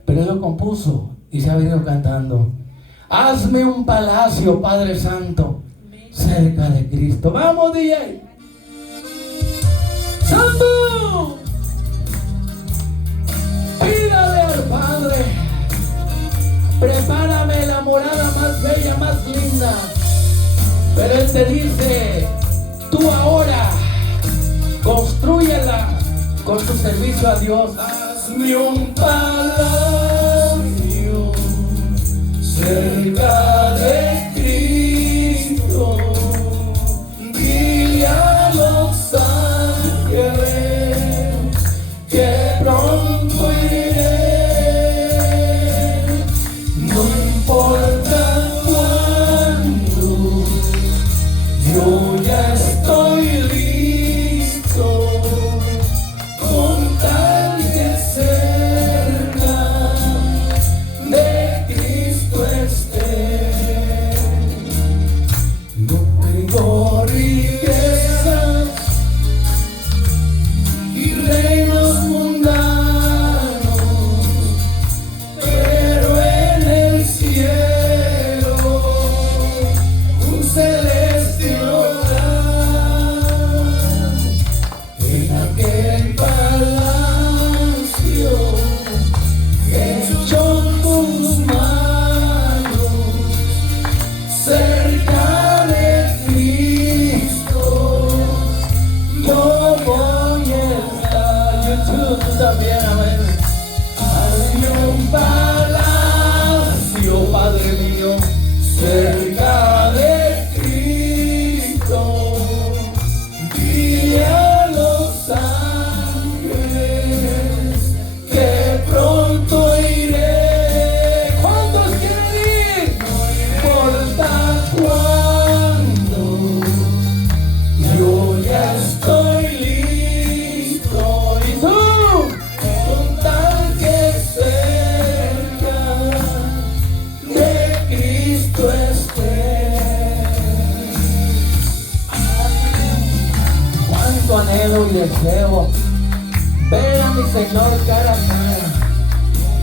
pero él lo compuso y se ha venido cantando. Hazme un palacio, Padre Santo, cerca de Cristo. Vamos, DJ. Santo, pídale al Padre, prepárame la morada más bella, más linda. Pero Él te dice, tú ahora constrúyela con tu servicio a Dios. Hazme un palacio cerca de Cristo. Dile a los ángeles que pronto iré. No importa cuándo, yo ya estoy listo. Con tal que cerca de Cristo esté. No tengo riquezas y reinos mundanos, pero en el cielo un celeste hogar. En aquel palacio hecho con tus manos, cerca de Cristo, yo voy a estar. YouTube, tú también, amén. Hazme un palacio, Padre mío, cerca de Cristo. Dile a los ángeles que pronto iré. ¿Cuántos quieren ir? No importa cuándo, yo ya estoy listo. ¿Y tú? Con tal que cerca de Cristo esté. Cuánto anhelo y deseo ver a mi Señor cara a cara,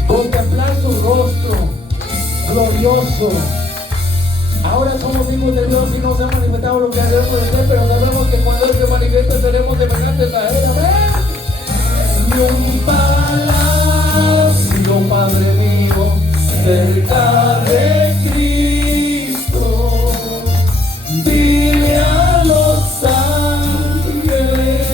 contemplar su rostro glorioso. Ahora somos hijos de Dios y no se ha manifestado lo que haremos de Él, pero sabemos que cuando Él se manifieste seremos semejantes a Él. Amén. Hazme un palacio, Padre mío, cerca de Cristo. Dile a los ángeles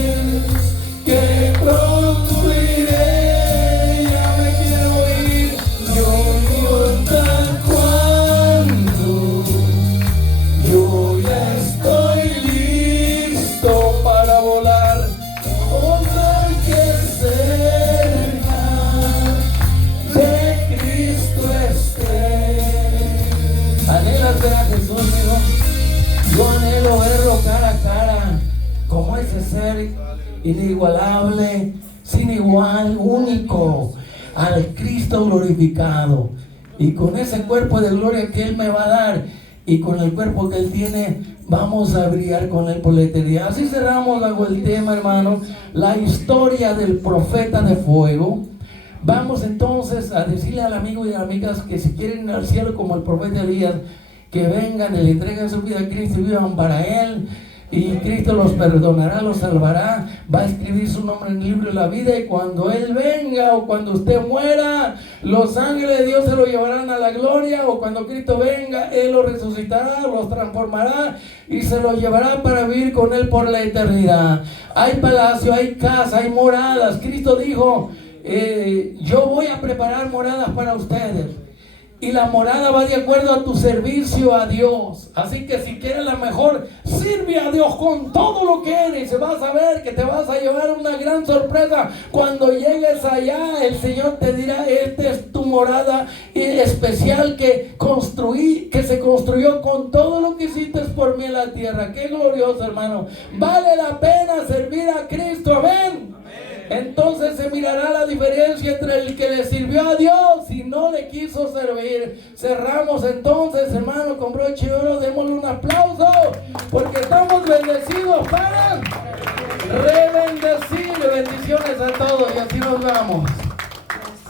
que pronto iré. Ya me quiero ir, yo no importa cuándo, yo ya estoy listo para volar. Con tal que cerca de Cristo esté. Anhelas ver a Jesús, hijo. Yo anhelo verlo cara a cara, como ese ser inigualable, sin igual, único, al Cristo glorificado. Y con ese cuerpo de gloria que Él me va a dar, y con el cuerpo que Él tiene, vamos a brillar con Él por la eternidad. Así cerramos bajo el tema, hermano, la historia del profeta de fuego. Vamos entonces a decirle al amigo y a las amigas que si quieren ir al cielo como el profeta Elías, que vengan y le entreguen su vida a Cristo y vivan para Él. Y Cristo los perdonará, los salvará, va a escribir su nombre en el libro de la vida. Y cuando Él venga o cuando usted muera, los ángeles de Dios se lo llevarán a la gloria. O cuando Cristo venga, Él los resucitará, los transformará y se los llevará para vivir con Él por la eternidad. Hay palacio, hay casa, hay moradas. Cristo dijo, yo voy a preparar moradas para ustedes. Y la morada va de acuerdo a tu servicio a Dios. Así que si quieres la mejor, sirve a Dios con todo lo que eres. Vas a ver que te vas a llevar una gran sorpresa. Cuando llegues allá, el Señor te dirá: esta es tu morada especial que se construyó con todo lo que hiciste por mí en la tierra. Qué glorioso, hermano. Vale la pena servir a Cristo. Amén. Entonces se mirará la diferencia entre el que le sirvió a Dios y no le quiso servir. Cerramos entonces, hermano, con broche de oro. Démosle un aplauso, porque estamos bendecidos para rebendecir. Bendiciones a todos, y así nos vamos.